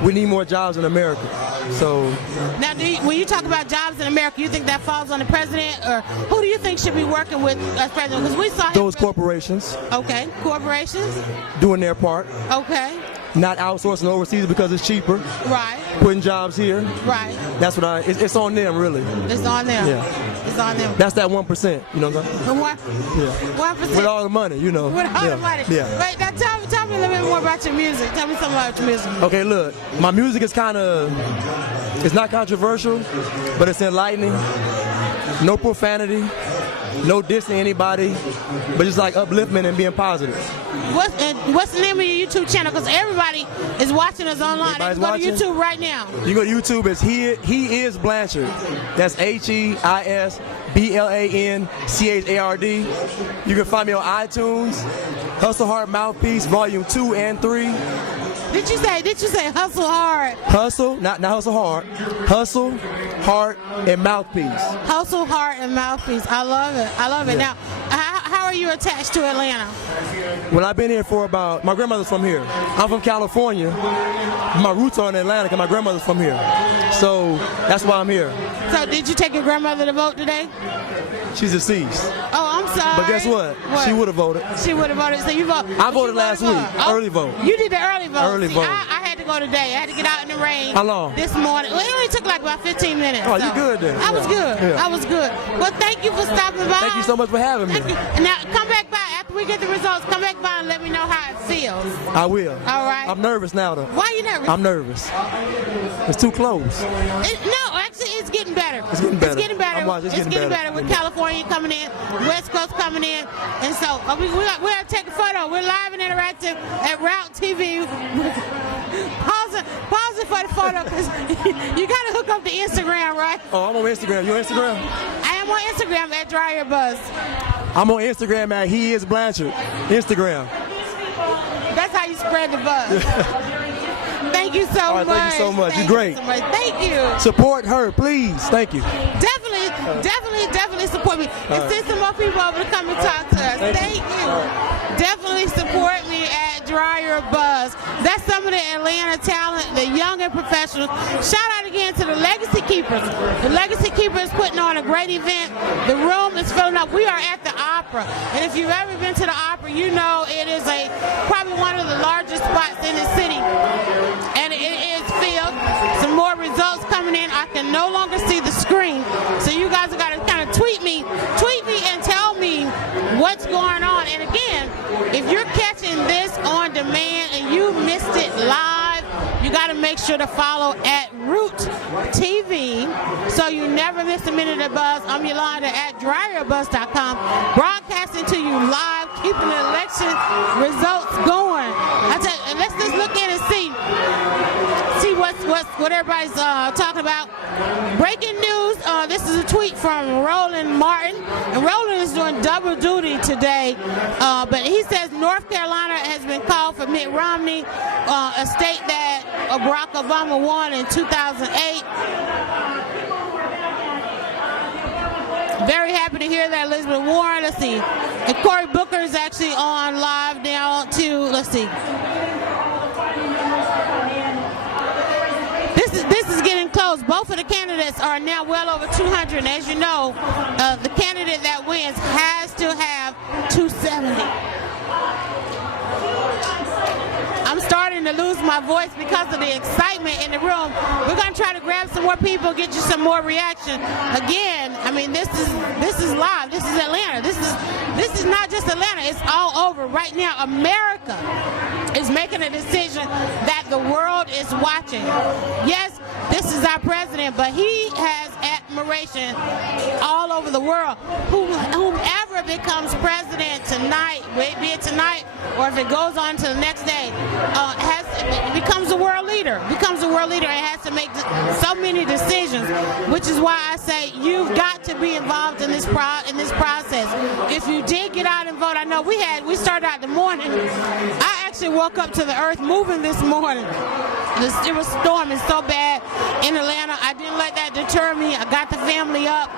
We need more jobs in America. So now, when you talk about jobs in America, you think that falls on the president, or who do you think should be working with as president? Because we saw those corporations. Okay, corporations doing their part. Okay. Not outsourcing overseas because it's cheaper. Right. Putting jobs here. Right. That's what it's on them, really. It's on them. Yeah. It's on them. That's that 1%. You know what I'm saying? Yeah. 1%. With all the money, you know. With all the money. Yeah. Wait, now tell me a little bit more about your music. Tell me something about your music. Okay, look, my music is it's not controversial, but it's enlightening. No profanity, no dissing anybody, but just like upliftment and being positive. What's the name of your YouTube channel? Because everybody is watching us online. They can go to YouTube right now. You go to YouTube, it's He Is Blanchard. That's HEISBLANCHARD. You can find me on iTunes, Hustle Hard Mouthpiece, Volume 2 and 3. Did you say hustle hard? Hustle, not hustle hard. Hustle, heart, and mouthpiece. Hustle, heart, and mouthpiece. I love it. Yeah. Now, how are you attached to Atlanta? Well, I've been here for my grandmother's from here. I'm from California. My roots are in Atlanta because my grandmother's from here. So that's why I'm here. So did you take your grandmother to vote today? She's deceased. Oh, I'm sorry. But guess what? She would have voted. She would have voted. So you voted. I voted last week. Early vote. You did the early vote. Early vote. I had to go today. I had to get out in the rain. How long? This morning. Well, it only took like about 15 minutes. Oh, you good then? I was good. Yeah. I was good. Well, thank you for stopping by. Thank you so much for having me. Thank you. Now, come back by. After we get the results, come back by and let me know how it feels. I will. All right. I'm nervous now, though. Why are you nervous? I'm nervous. It's too close. No, actually, it's getting better. It's getting better. It's getting better. It's getting better with California coming in, West Coast coming in, and so we got to take a photo. We're live and interactive at Route TV. Pause it for the photo, because you got to hook up the Instagram, right? Oh, I'm on Instagram. You on Instagram? I am on Instagram at Dryer Buzz. I'm on Instagram at He Is Blanchard. Instagram. That's how you spread the buzz. Thank you so much. Thank you so much. You're great. Thank you. Support her, please. Thank you. Definitely support me. And send some more people over to come and talk to us. Thank you. Definitely support me at Dryer Buzz. That's some of the Atlanta talent, the young and professionals. Shout out again to the Legacy Keepers. The Legacy Keepers putting on a great event. The room is filling up. We are at the Opera. And if you've ever been to the Opera, you know it is probably one of the largest spots in the city. And it is filled. Some more results coming in. I can no longer see the screen. So you guys have got to kind of tweet me and tell me what's going on. And again, if you're catching this on demand and you missed it live, you got to make sure to follow at Root TV so you never miss a minute of buzz. I'm Yalanda at DryerBuzz.com, broadcasting to you live, keeping the election results going. Let's just look in and see what everybody's talking about. Breaking news, this is a tweet from Roland Martin. And Roland is doing double duty today, but he says North Carolina has been called for Mitt Romney, a state that Barack Obama won in 2008. Very happy to hear that. Elizabeth Warren, let's see. And Cory Booker is actually on live now too. Let's see. This is getting close. Both of the candidates are now well over 200. And as you know, the candidate that wins has to have 270. I'm starting to lose my voice because of the excitement in the room. We're going to try to grab some more people, get you some more reaction. Again, I mean, this is live. This is Atlanta. This is not just Atlanta. It's all over right now. America is making a decision that the world is watching. Yes, this is our president, but he has admiration all over the world. Whomever becomes president tonight, be it tonight or if it goes on to the next day, becomes a world leader. Becomes a world leader and has to make so many decisions, which is why I say you've got to be involved in this process. If you did get out and vote, I know we started out the morning. I actually woke up to the earth moving this morning. It was storming so bad in Atlanta. I didn't let that deter me. I got the family up.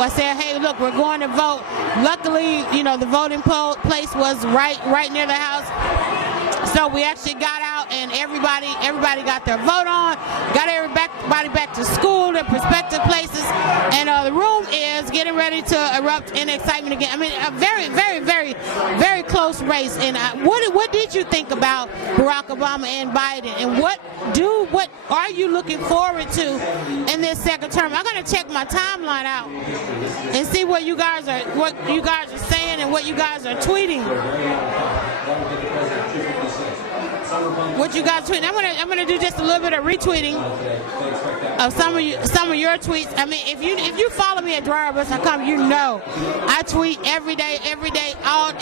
I said, hey, look, we're going to vote. Luckily, the voting place was right near the house. So we actually got out and everybody got their vote on, got everybody back to school, their prospective places, and the room is getting ready to erupt in excitement again. I mean, a very, very, very, very close race. And what did you think about Barack Obama and Biden, and what are you looking forward to in this second term? I'm going to check my timeline out and see what you guys are saying and what you guys are tweeting. What you guys tweet? I'm gonna do just a little bit of retweeting of some of your tweets. I mean, if you follow me at DwyerBus.com, you know I tweet every day, all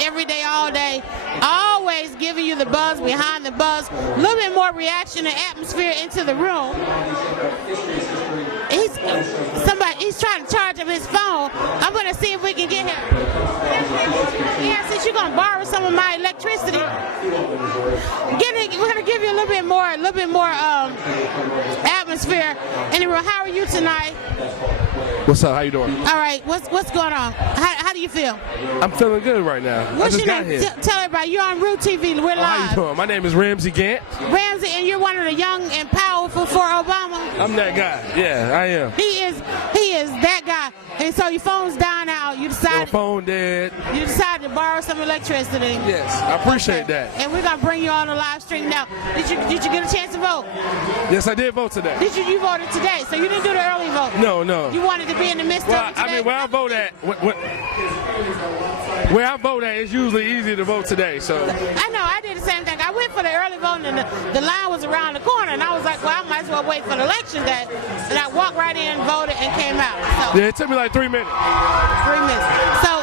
day, always giving you the buzz behind the buzz, a little bit more reaction and atmosphere into the room. He's trying to charge up his phone. I'm gonna see if we can get him. Yeah, since you're gonna borrow some of my electricity, we're gonna give you a little bit more atmosphere in the room. How are you tonight? What's up? How you doing? All right. What's going on? How do you feel? I'm feeling good right now. What's your name? Tell everybody. You're on Root TV. We're live. How you doing? My name is Ramsey Gant. Ramsey, and you're one of the young and powerful for Obama. I'm that guy. Yeah, I am. He is that guy. And so your phone's down now. You decided. Your phone dead. You decided to borrow some electricity. Yes, I appreciate that. And we're gonna bring you on the live stream now. Did you get a chance to vote? Yes, I did vote today. Did you voted today? So you didn't do the early vote? No. You wanted to be in the midst of it today? I mean, where I vote at, where I vote at, it's usually easy to vote today. So I know, I did the same thing. I went for the early vote, and the line was around the corner, and I was like, well, I might as well wait for the election day. And I walked right in, voted, and came out. So yeah, it took me like 3 minutes. 3 minutes. So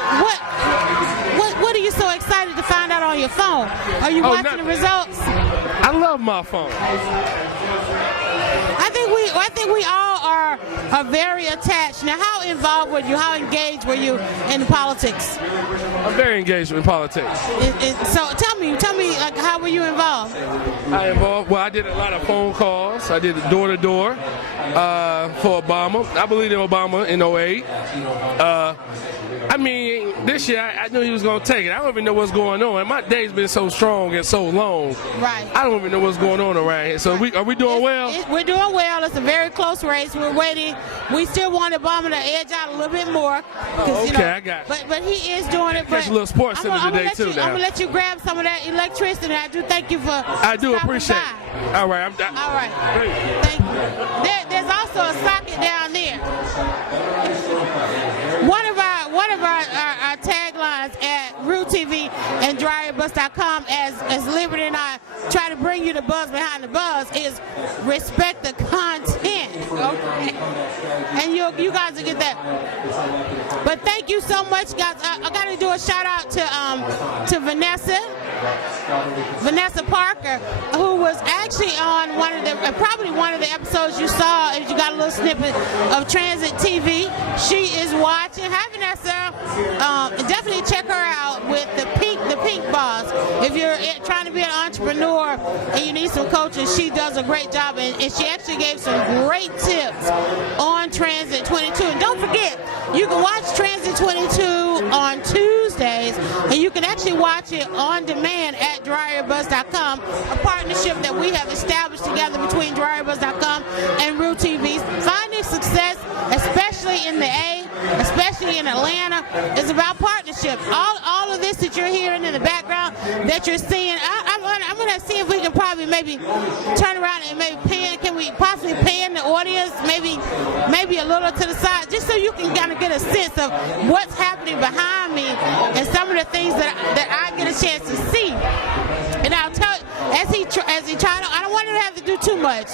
what are you so excited to find out on your phone? Are you watching the results? I love my phone. I think we all are very attached. Now, how involved were you? How engaged were you in politics? I'm very engaged in politics. So tell me, like, how were you involved? Well, I did a lot of phone calls. I did door-to-door for Obama. I believed in Obama in 2008. I mean, this year I knew he was going to take it. I don't even know what's going on. And my day's been so strong and so long. Right. I don't even know what's going on around here. So are we doing well? We're doing well. It's a very close race. We're waiting. We still want Obama to edge out a little bit more. Okay, I got it. But he is doing it. Catch a little sports center today too. I'm gonna let you grab some of that electricity. I do thank you for. I do appreciate it. All right, all right. Thank you. There's also a socket down there. One of our taglines at Root TV and DwyerBus.com as Liberty and I try to bring you the buzz behind the buzz is respect the content. Okay. And you guys will get that. But thank you so much, guys. I got to do a shout out to Vanessa Parker, who was actually on probably one of the episodes you saw if you got a little snippet of Transit TV. She is watching. Hi, Vanessa. Definitely check her out with the Pink Boss. If you're trying to be an entrepreneur and you need some coaching, she does a great job, and she actually gave some great tips on Transit 22. And don't forget, you can watch Transit 22 on Tuesdays, and you can actually watch it on demand at DwyerBus.com, a partnership that we have established together between DwyerBus.com and Root TV. Finding success, especially in the A, especially especially in Atlanta, is about partnership. All of this that you're hearing in the background, that you're seeing, I'm going to see if we can probably maybe turn around and maybe pan. Can we possibly pan the audience maybe a little to the side, just so you can kind of get a sense of what's happening behind me and some of the things that I get a chance to see. And I'll tell as he try to, I don't want him to have to do too much,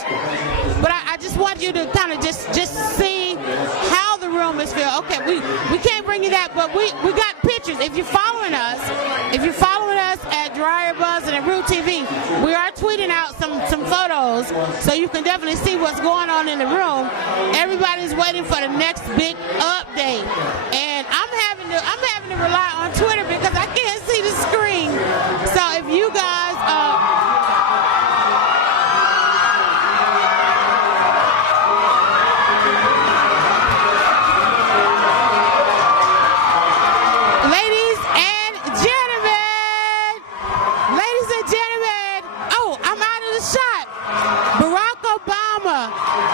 but I just want you to kind of just see how the room is filled. Okay, we can't bring you that, but we got pictures. If you're following us at Dryer Buzz and at Root TV, we are tweeting out some photos, so you can definitely see what's going on in the room. Everybody's waiting for the next big update, and I'm having to rely on Twitter because I can't see the screen. So if you guys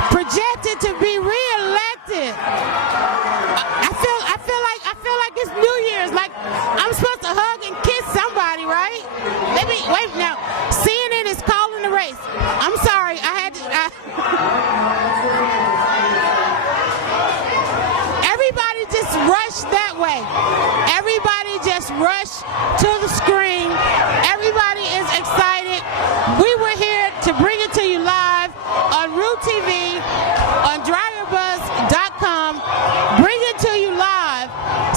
projected to be re-elected. I feel like it's New Year's. Like I'm supposed to hug and kiss somebody, right? Wait now. CNN is calling the race. I'm sorry. Everybody just rushed that way. Everybody just rushed to the screen. Everybody is excited. We were here to bring it to you live on Root TV, on DryerBuzz.com. Bring it to you live.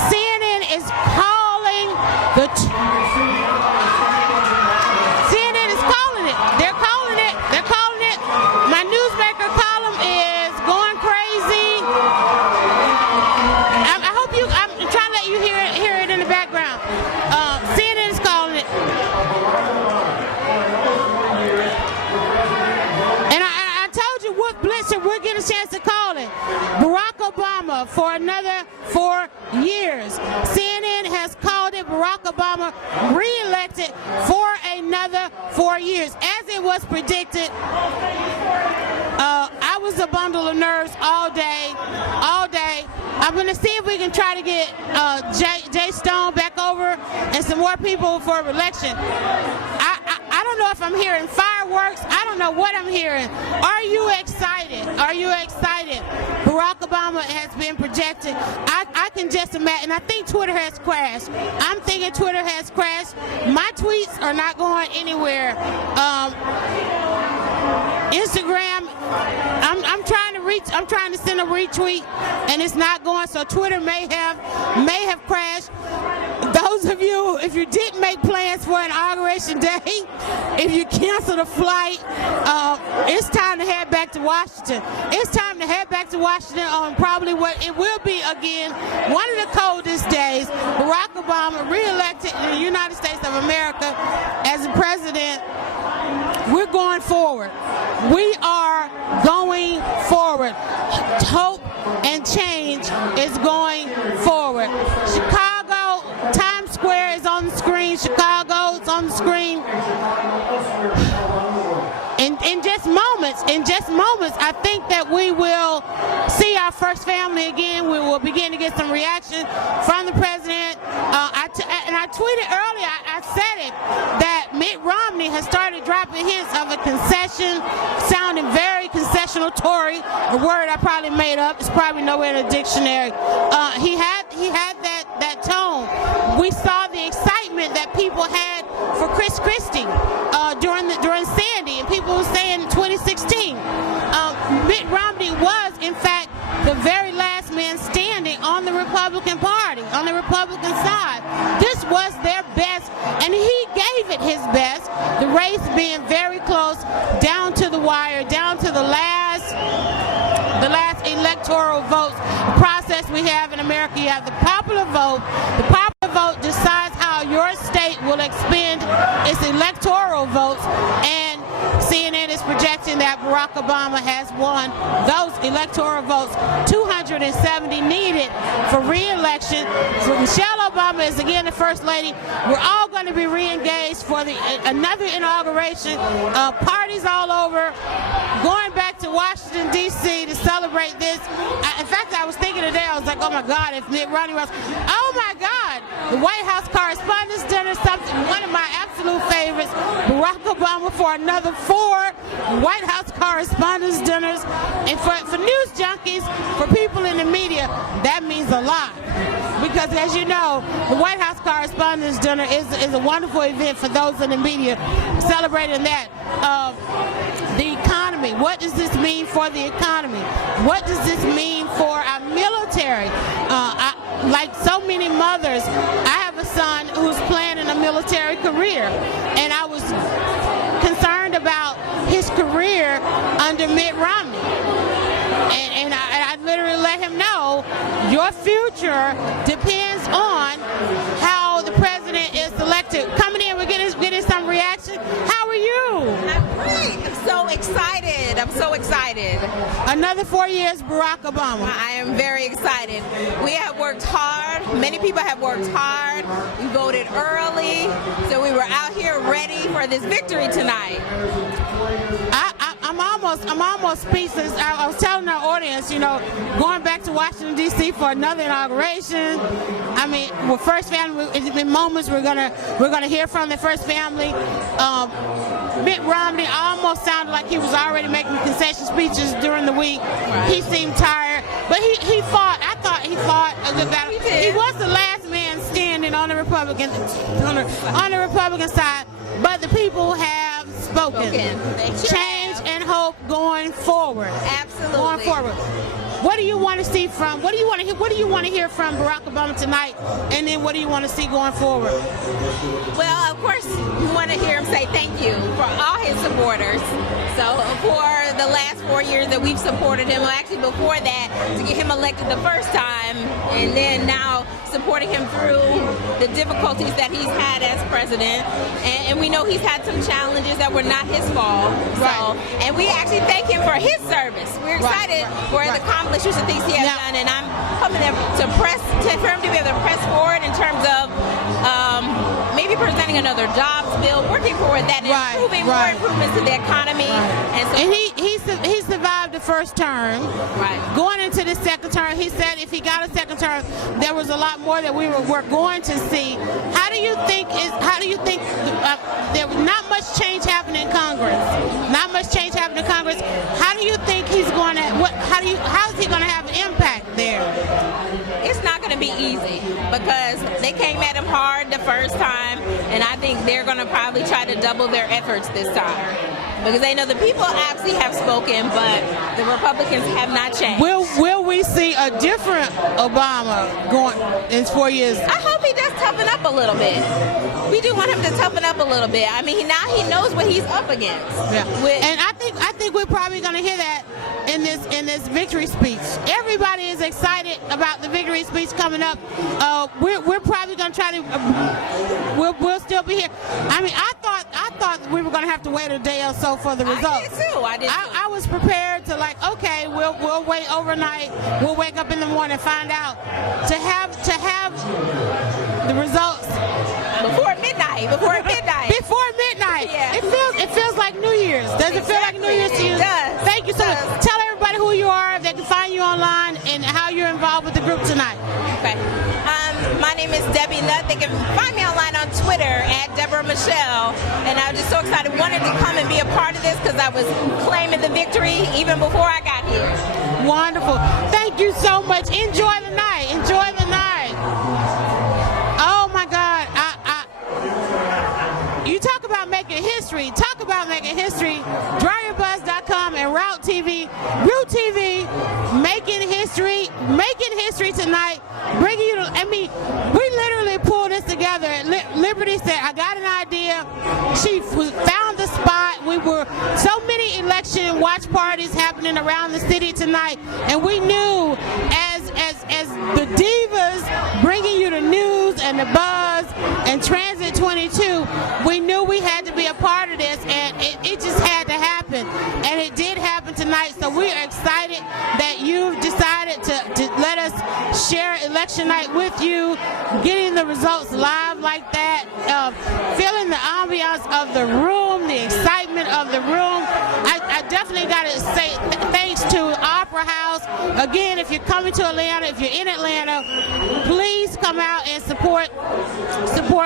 CNN is calling CNN is calling it. They're calling it. They're calling it. My newsmaker column is going crazy. I hope you. I'm trying to let you hear it in the background. CNN is calling it. And I told you what Blitzer, we're getting a chance to call it. Barack Obama for another 4 years. CNN has called it Barack Obama re-elected for another 4 years. As it was predicted, I was a bundle of nerves all day. I'm going to see if we can try to get Jay Stone back over and some more people for election. I don't know if I'm hearing fireworks. I don't know what I'm hearing. Are you excited? Are you excited? Barack Obama has been projected. I can just imagine. I think Twitter has crashed. I'm thinking Twitter has crashed. My tweets are not going anywhere. Instagram, I'm trying to send a retweet and it's not going, so Twitter may have crashed. Those of you, if you didn't make plans for Inauguration Day, if you canceled a flight, it's time to head back to Washington. It's time to head back to Washington on probably what it will be again one of the coldest days. Barack Obama re-elected in the United States of America as the president. We're going forward. We are going forward. Hope and change is going forward. Chicago, Times Square is on the screen. Chicago is on the screen. In just moments, I think that we will see our first family again. We will begin to get some reaction from the president. And I tweeted earlier, I said it, that Mitt Romney has started dropping hints of a concession, sounding very concessional Tory, a word I probably made up. It's probably nowhere in the dictionary. He had that tone. We saw the excitement that people had for Chris Christie during Sandy, and people were saying 2016. Mitt Romney was, in fact, the very last man standing on the Republican Party, on the Republican side. This was their best, and he gave it his best. The race being very close, down to the wire, down to the last electoral votes process we have in America. You have the popular vote. The popular vote decides how your state will expend its electoral votes, and CNN is projecting that Barack Obama has won those electoral votes, 270 needed for re-election. Michelle Obama is again the First Lady. We're all going to be re-engaged for another inauguration. Parties all over, going back to Washington, D.C. to celebrate this. In fact, I was thinking today, I was like, oh my God, if Mitt Romney was, oh my God, the White House Correspondents' Dinner, something, one of my absolute favorites, Barack Obama for another 4 White House Correspondents' Dinners. And for news junkies, for people in the media, that means a lot. Because as you know, the White House Correspondents' Dinner is a wonderful event for those in the media celebrating that. The economy. What does this mean for the economy? What does this mean for our military? Like so many mothers, I have a son who's planning a military career, and I was concerned about his career under Mitt Romney. And I literally let him know, your future depends on how the president is selected. Coming in, we're getting some reaction. How are you? I'm great. I'm so excited. I'm so excited. Another 4 years, Barack Obama. I am very excited. We have worked hard. Many people have worked hard. We voted early, so we were out here ready for this victory tonight. I'm almost speechless. I was telling our audience, you know, going back to Washington D.C. for another inauguration. I mean, with First Family, in moments we're gonna hear from the First Family. Mitt Romney almost sounded like he was already making concession speeches during the week. Right. He seemed tired, but he fought. I thought he fought a good battle. He was the last man standing on the Republican side, but the people have spoken. Change and hope going forward. Absolutely. Going forward. What do you want to see from? What do you want to hear from Barack Obama tonight? And then what do you want to see going forward? Well, of course, we want to hear him say thank you for all his supporters. So for the last 4 years that we've supported him, well, actually before that, to get him elected the first time, and then now supporting him through the difficulties that he's had as president. And we know he's had some challenges that were not his fault. So, and we actually thank him for his service. We're excited for the accomplishments and things he has done, and I'm hoping for him to be able to press forward in terms of maybe presenting another jobs bill, working forward that, and improving more improvements to the economy. And he survived the first term. Right. Going into the second term, he said if he got a second term, there was a lot more that we were going to see. How do you think there was not much change happening in Congress? Not much change happening in Congress. How do you think he's going to? How is he going to have an impact there? It's not going to be easy because they came at him hard the first time, and I think they're going to probably try to double their efforts this time because they know the people actually have spoken, but the Republicans have not changed. Will we see a different Obama going in 4 years? I hope he does toughen up a little bit. We do want him to toughen up a little bit. I mean, now he knows what he's up against. Yeah. And I think we're probably going to hear that in this victory speech. Everybody is excited about the victory speech coming up. We're probably going to try to. We'll still be here. I mean, I thought we were going to have to wait a day or so for the results. I did too. I was prepared to okay, we'll wait overnight. We'll wake up in the morning and find out. To have the results before midnight. Before midnight. Yeah. It feels like New Year's. Does it feel like New Year's to you? It does. Thank you so much. Tell everybody who you are, if they can find you online, and how you're involved with the group tonight. Okay. My name is Debbie Nutt. They can find me online on Twitter at Deborah Michelle. And I was just so excited, wanted to come and be a part of this because I was claiming the victory even before I got here. Wonderful. Thank you so much. Enjoy the night. Enjoy the night. Oh my God. You talk about making history. Talk about making history. DryerBuzz.com and Route TV. Route TV making history tonight. Bringing you to, we literally pulled this together. Liberty said, I got an idea. She found the spot. We were so many election watch parties happening around the city tonight, and we knew as the divas bringing you the news and the buzz and Transit 22, we knew we had to be a part of this, and it just had to happen, and it did happen tonight. So we are excited that you've decided to let us share election night with you, getting the results live like that, feeling the ambiance of the room, the excitement of the room. I definitely got to say thanks to Opera House. Again, if you're coming to Atlanta, if you're in Atlanta, please come out and support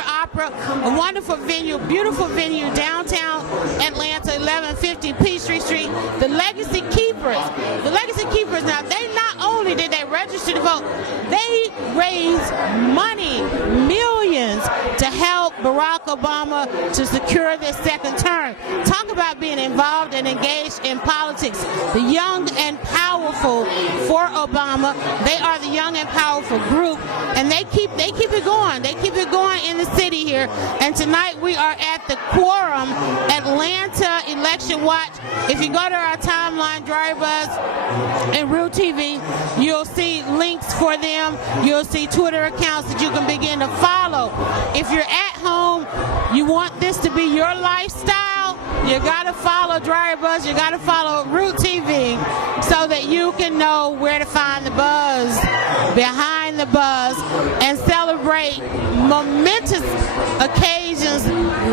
Opera. A wonderful venue, beautiful venue, downtown Atlanta, 1150 Peachtree Street. The Legacy Keepers. The Legacy Keepers, now, they not only did they register to vote, they raised money, millions, to help Barack Obama to secure this second term. Talk about being involved and engaged in politics. The Young and Powerful for Obama. They are the Young and Powerful group, and they keep it going. They keep it going in the city here. And tonight we are at the Quorum Atlanta Election Watch. If you go to our timeline, Dryer Buzz and Real TV, you'll see links for them. You'll see Twitter accounts that you can begin to follow. If you're at home, you want this to be your lifestyle, you got to follow Dryer Buzz, you got to follow Root TV so that you can know where to find the buzz, behind the buzz, and celebrate momentous occasions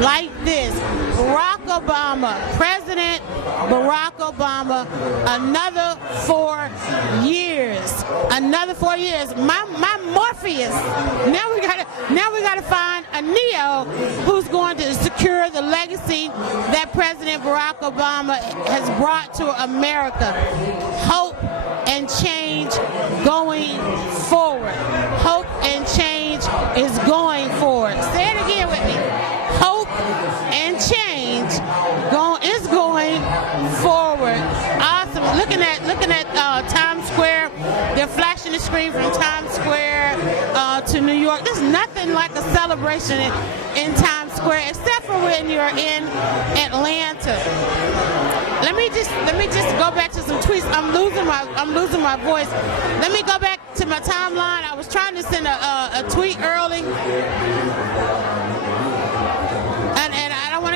like this. Barack Obama, President Barack Obama, another 4 years. Another 4 years. My Morpheus. Now we gotta find a Neo who's going to secure the legacy that President Barack Obama has brought to America. Hope and change going forward. Hope and change is going forward. Say it again with me. Hope and change is going forward. Awesome. Looking at Times Square. They're flashing the screen from Times Square to New York. There's nothing like a celebration in Times Square, except for when you're in Atlanta. Let me just go back to some tweets. I'm losing my voice. Let me go back to my timeline. I was trying to send a tweet early, and I don't want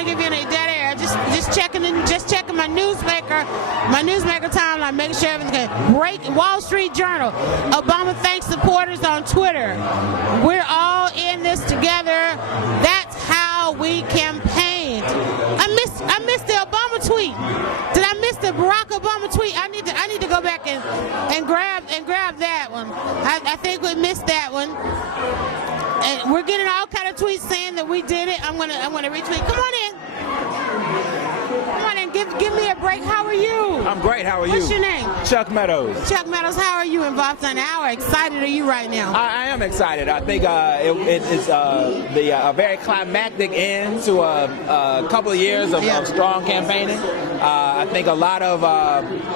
to give you any dead air. Just checking my newsmaker timeline, making sure everything's good. Break Wall Street Journal. Obama thanks supporters on Twitter. We're all in this together. That's how we campaigned. I missed the Obama tweet. Did I miss the Barack Obama tweet? I need to go back and grab that one. I think we missed that one. And we're getting all kind of tweets saying that we did it. I'm gonna retweet. Come on in. Come on in. Give me a break. How are you? I'm great. How are you? What's your name? Chuck Meadows. Chuck Meadows, how are you involved in? How excited are you right now? I am excited. I think it's a very climactic end to a couple of years of strong campaigning. I think a lot of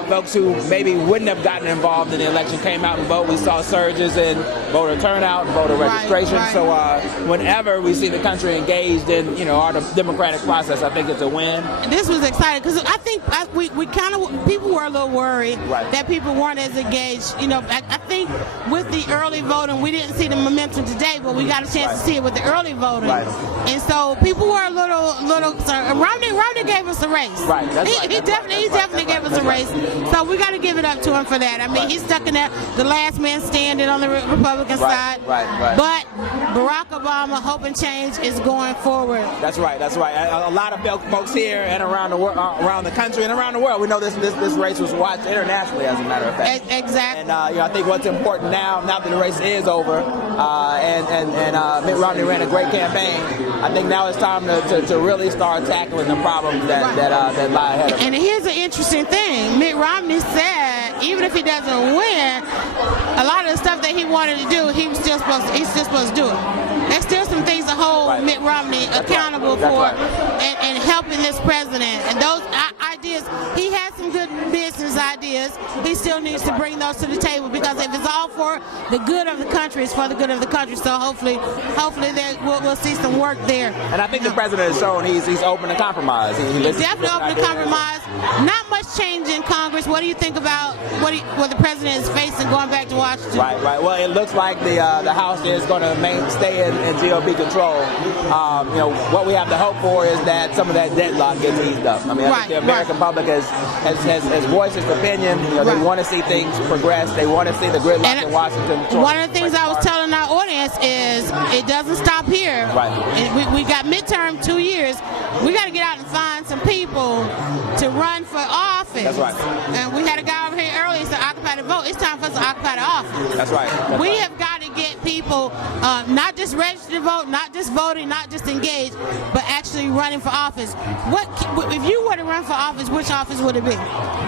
folks who maybe wouldn't have gotten involved in the election came out and voted. We saw surges in voter turnout and voter registration. Right. So whenever we see the country engaged in our democratic process, I think it's a win. This was exciting because I think we kind of, people were a little worried that people weren't as engaged. I think with the early voting, we didn't see the momentum today, but we got a chance to see it with the early voting. Right. And so people were a little concerned. Romney gave us a race. Right. He definitely gave us a race. So we got to give it up to him for that. I mean, he's stuck in there, the last man standing on the Republican side. Right. But Barack Obama, hope and change is going forward. That's right. A lot of folks here and around the country and around the world, we know this race was watched internationally, as a matter of fact. Exactly. And I think what's important now that the race is over, and Mitt Romney ran a great campaign, I think now it's time to really start tackling the problems that lie ahead of us. And here's an interesting thing. Mitt Romney said, even if he doesn't win, a lot of the stuff that he wanted to do, he's still supposed to do it. There's still some things to hold Mitt Romney accountable for and helping this president. And those ideas, he has some good business ideas. He still needs to bring those to the table, because if it's all for the good of the country, it's for the good of the country. So hopefully we'll see some work there. And I think the president has shown he's open to compromise. He's definitely open to compromise. Not much change in Congress. What do you think about what the president is facing going back to Washington? Right. Well, it looks like the House is going to stay in GOP control. What we have to hope for is that some of that deadlock gets eased up. I think the American American public has voiced its opinion. You know, they want to see things progress. They want to see the gridlock in Washington. One of the things I was telling our audience is it doesn't stop here. Right. We got midterm 2 years. We got to get out and find some people to run for office. That's right. And we had a guy over here earlier who said occupy the vote. It's time for us to occupy the office. That's right. We have got to get people not just registered to vote, not just voting, not just engaged, but actually running for office. If you were to run for office, which office would it be?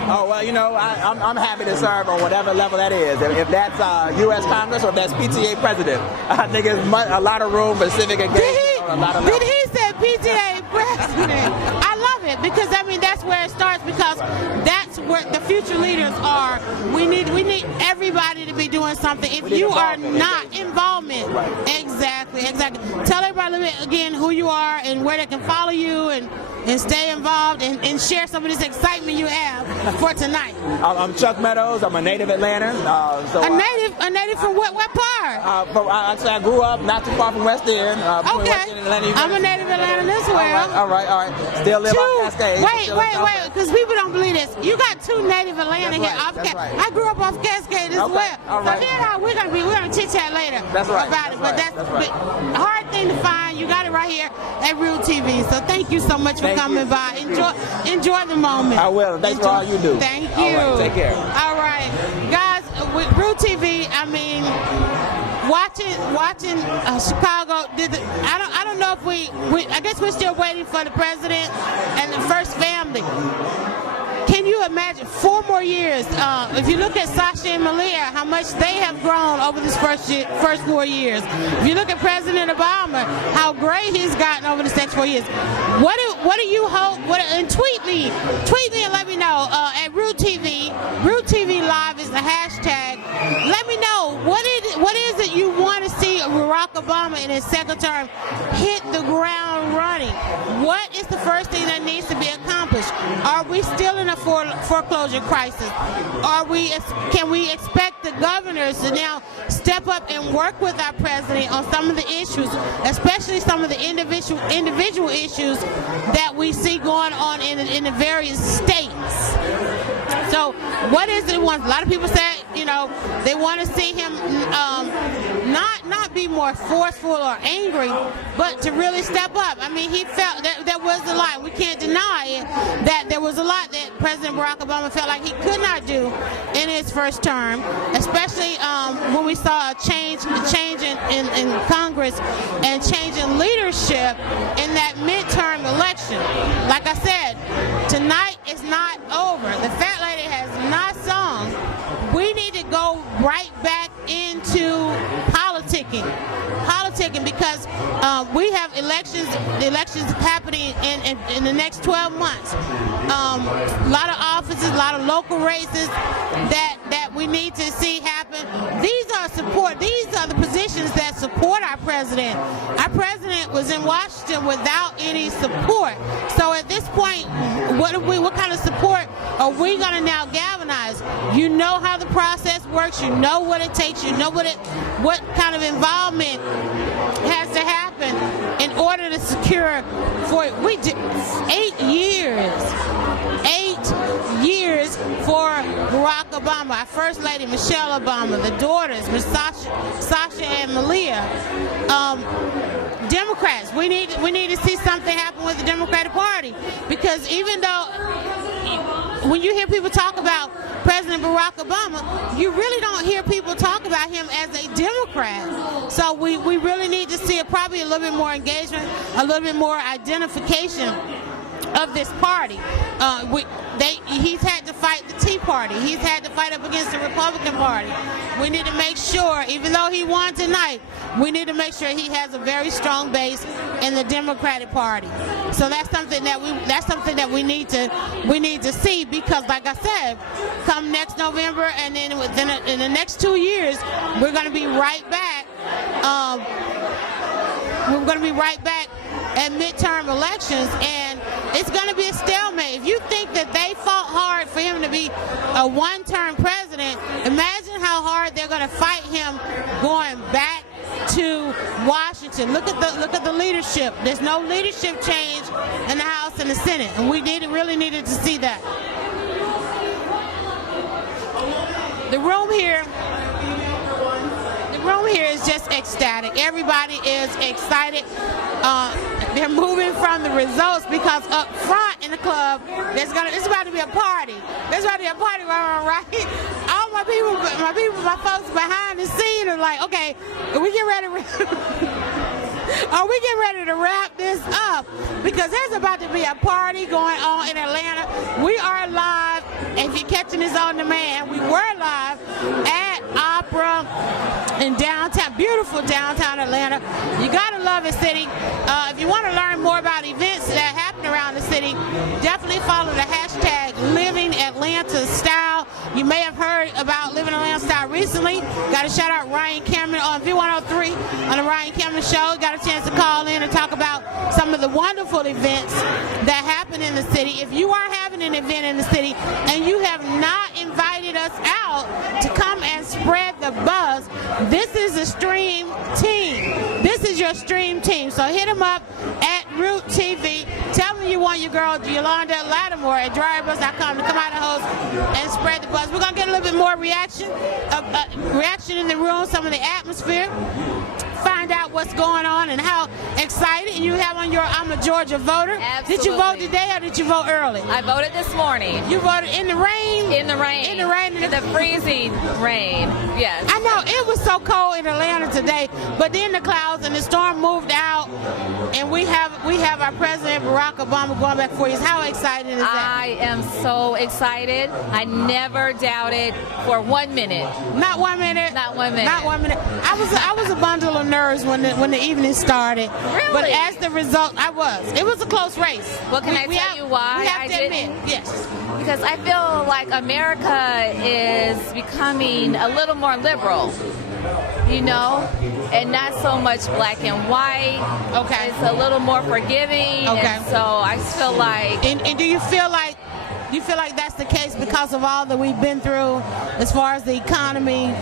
Oh, well, you know, I'm happy to serve on whatever level that is. If that's U.S. Congress or if that's PTA president, I think there's a lot of room for civic engagement on a lot of levels. Did he say PTA president? I love it because, I mean, that's where it starts because that's where the future leaders are. We need everybody to be doing something. If you are not involvement, right. Exactly. Tell everybody a little bit again who you are and where they can follow you and stay involved and share some of this excitement you have for tonight. I'm Chuck Meadows. I'm a native Atlantan. A native from what part? Actually, I grew up not too far from West End. Okay. West End and Atlanta. I'm a native Atlantan as well. All right. Still live on Cascade. Wait, because people don't believe this. You got two native Atlanta here. That's right. I grew up off Cascade as well. All right. So we're gonna chit chat later about it. But that's a hard thing to find. You got it right here at Real TV. So thank you so much for coming by. Enjoy the moment. I will. Thanks for all you do. Thank you. All right, take care. All right, guys. With Real TV, I mean, watching Chicago. I don't know if I guess we're still waiting for the president and the first family. Can you imagine 4 more years? If you look at Sasha and Malia, how much they have grown over this first 4 years. If you look at President Obama, how great he's gotten over this next 4 years. What do you hope? And tweet me and let me know at Real TV. Real TV Live is the hashtag. Let me know what is it you want to see Barack Obama in his second term hit the ground running. What is the first thing that needs to be accomplished? Are we still in a foreclosure crisis? Can we expect the governors to now step up and work with our president on some of the issues, especially some of the individual issues that we see going on in the various states? So what is it? A lot of people say, they want to see him not be more forceful or angry, but to really step up. I mean, he felt that there was a lot. We can't deny it, that there was a lot that President Barack Obama felt like he could not do in his first term, especially when we saw a change in Congress and change in leadership in that midterm election. Like I said, tonight is not over. The fat lady has not sung. We need to go right back into politicking because we have elections happening in the next 12 months. A lot of offices, a lot of local races that we need to see happen. These are the positions that support our president. Our president was in Washington without any support. So at this point, what kind of support are we going to now galvanize? You know how the process works. You know what it takes. You know what kind of involvement has to happen in order to secure 8 years for Barack Obama, our First Lady Michelle Obama, the daughters, Miss Sasha and Malia. Democrats, we need to see something happen with the Democratic Party, because even though when you hear people talk about President Barack Obama, you really don't hear people talk about him as a Democrat. So we really need to see probably a little bit more engagement, a little bit more identification of this party. He's had to fight the Tea Party. He's had to fight up against the Republican Party. We need to make sure, even though he won tonight, we need to make sure he has a very strong base in the Democratic Party. So that's something that we need to see, because, like I said, come next November and then in the next 2 years, we're going to be right back. We're going to be right back at midterm elections, and it's going to be a stalemate. If you think that they fought hard for him to be a one-term president, imagine how hard they're going to fight him going back to Washington. Look at the leadership. There's no leadership change in the House and the Senate, and we really needed to see that. The room here is just ecstatic. Everybody is excited. They're moving from the results because up front in the club, it's about to be a party. There's about to be a party right. All my folks behind the scene are like, okay, we get ready. Are we getting ready to wrap this up? Because there's about to be a party going on in Atlanta. We are live, and if you're catching this on demand, we were live at Opera in downtown, beautiful downtown Atlanta. You gotta love the city. If you want to learn more about events that happen around the city, definitely follow the hashtag Living Atlanta Style. You may have heard about Living Atlanta Style recently. Got to shout out Ryan Cameron on V103 on the Ryan Cameron Show. Got a chance to call in and talk about some of the wonderful events that happen in the city. If you are having an event in the city and you have not invited us out to come and spread the buzz, this is a stream team. This is your stream team. So hit them up at Root TV. Tell them you want your girl Yalanda Lattimore at dryerbuzz.com to come out and host and spread the buzz. We're going to get a little bit more reaction in the room, some of the atmosphere. Find out what's going on and how excited you have on your I'm a Georgia voter. Absolutely. Did you vote today or did you vote early? I voted this morning. You voted in the rain? In the rain. In the rain. In the freezing rain. Yes. I know it was so cold in Atlanta today, but then the clouds and the storm moved out, and we have our President Barack Obama going back 4 years. How exciting is that? I am so excited. I never doubted for 1 minute. Not 1 minute. Not 1 minute. Not 1 minute. I was a bundle of nerves when the evening started. Really? But as the result, it was a close race. Well, can I tell you why we have I to admit, didn't? yes. Because I feel like America is becoming a little more liberal, you know, and not so much black and white. Okay. It's a little more forgiving. Okay. And so I feel like. And do you feel like that's the case because of all that we've been through as far as the economy?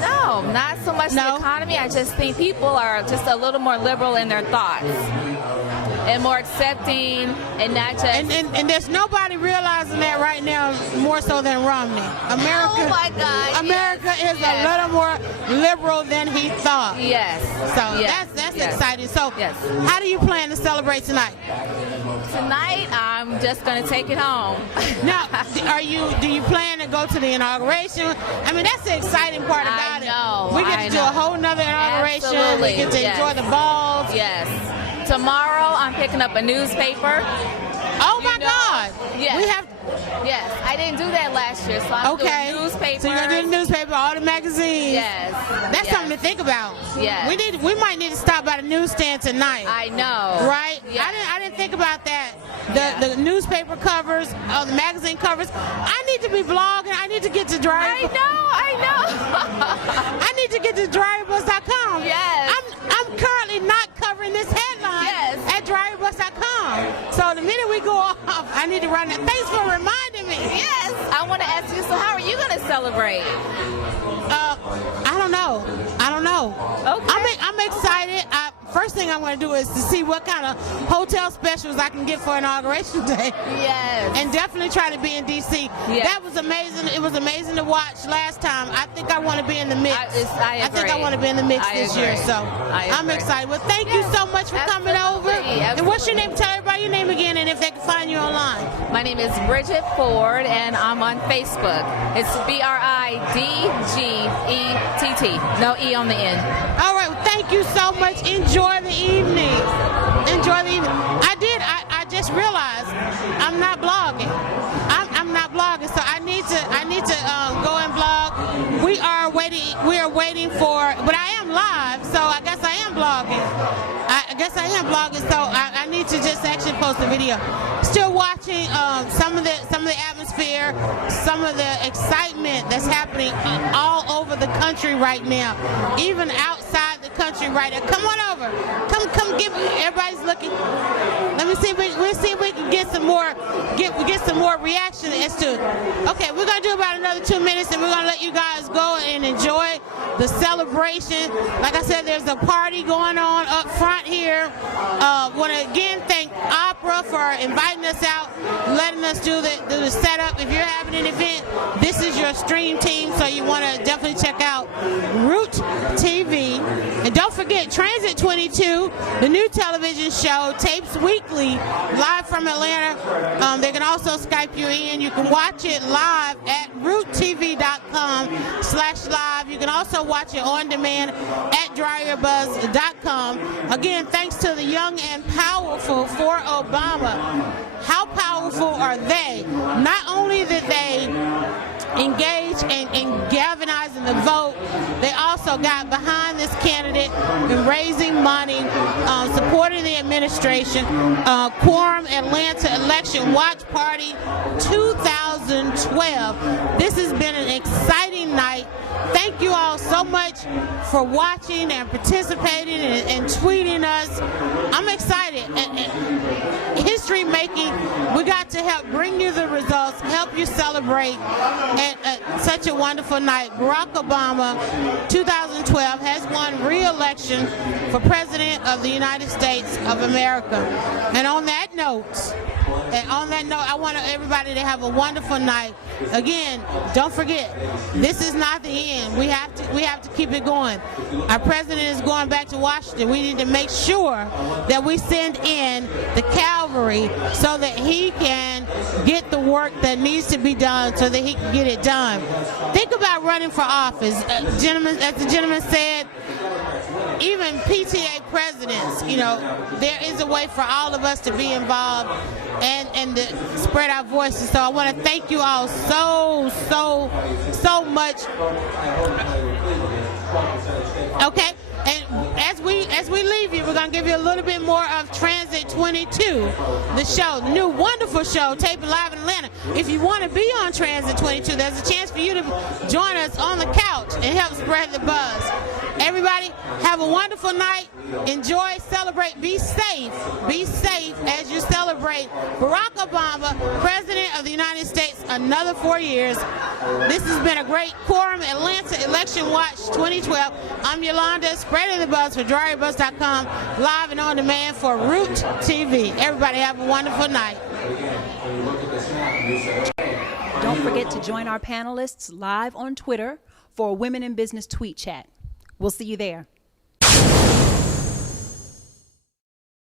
No, not so much the economy. I just think people are just a little more liberal in their thoughts and more accepting and not just... And there's nobody realizing that right now more so than Romney. America, oh my God, America is a little more liberal than he thought. Yes. So yes. that's yes. exciting. So yes. How do you plan to celebrate tonight? Tonight, I'm just going to take it home. Now, do you plan to go to the inauguration? I mean, that's the exciting part about it. We get to do a whole nother inauguration. Absolutely. We get to enjoy the balls. Yes. Tomorrow, I'm picking up a newspaper. Oh my God! Yes. We have. Yes, I didn't do that last year, so I'm doing newspaper. So you're gonna do the newspaper, all the magazines. Yes. That's something to think about. Yes. We might need to stop by the newsstand tonight. I know. Right? Yes. I didn't think about that. The newspaper covers, the magazine covers. I need to be blogging. I need to get to dryer. I know. I need to get to dryerbuzz.com. Yes. I'm currently not covering this headline at dryerbuzz.com. So the minute we go off, I need to run that. Thanks for reminding me. Yes. I want to ask you, so how are you going to celebrate? I don't know. Okay. I'm excited. First thing I want to do is to see what kind of hotel specials I can get for Inauguration Day. Yes. And definitely try to be in D.C. Yes. That was amazing. It was amazing to watch last time. I think I want to be in the mix. I think I want to be in the mix this year. So I'm excited. Well, thank you so much for coming over. And what's your name? Tell everybody your name again and if they can find you online. My name is Bridget Ford, and I'm on Facebook. It's BRIDGETT. No E on the end. All right. Well, thank you so much. Enjoy the evening. Enjoy the evening. I just realized I'm not blogging. I'm not blogging, so I need to go and blog. We are waiting for, but I am live, so I guess I am blogging. So I need to just actually post a video. Still watching some of the atmosphere, some of the excitement that's happening all over the country right now, even outside the country right now. Come on over. Come give me. Everybody's looking. Let me see if we can get some more reaction as to. Okay, we're gonna do about another 2 minutes, and we're gonna let you guys go and enjoy the celebration. Like I said, there's a party going on up front here. Want to again thank Opera for inviting us out, letting us do the setup. If you're having an event, this is your stream team, so you want to definitely check out Root TV. And don't forget, Transit 22, the new television show, tapes weekly, live from Atlanta. They can also Skype you in. You can watch it live at roottv.com/live. You can also watch it on demand at dryerbuzz.com. Again, thanks to the Young and Powerful for Obama. How powerful are they? Not only did they engage and galvanize in the vote, they also got behind this candidate in raising money, supporting the administration. Quorum Atlanta Election Watch Party 2012. This has been an exciting night. Thank you all so much for watching and participating and tweeting us. I'm excited. And history making, we got to help bring you the results, help you celebrate at such a wonderful night. Barack Obama, 2012, has won re-election for President of the United States of America. And on that note, I want everybody to have a wonderful night. Again, don't forget, this is not the end. We have to keep it going. Our president is going back to Washington. We need to make sure that we send in the cavalry so that he can get the work that needs to be done, so that he can get it done. Think about running for office. Gentlemen, as the gentleman said, even PTA presidents, there is a way for all of us to be involved and to spread our voices. So I want to thank you all so much. Okay, and as we leave you, we're going to give you a little bit more of Transit 22, the show, the new wonderful show, taping live in Atlanta. If you want to be on Transit 22, there's a chance for you to join us on the couch and help spread the buzz. Everybody, have a wonderful night. Enjoy, celebrate, be safe as you celebrate Barack Obama, President of the United States, another 4 years. This has been a great Quorum Atlanta Election Watch 2012. I'm Yalanda, spreading the buzz for dryerbuzz.com, live and on demand for Root TV. Everybody have a wonderful night. Don't forget to join our panelists live on Twitter for Women in Business Tweet Chat. We'll see you there.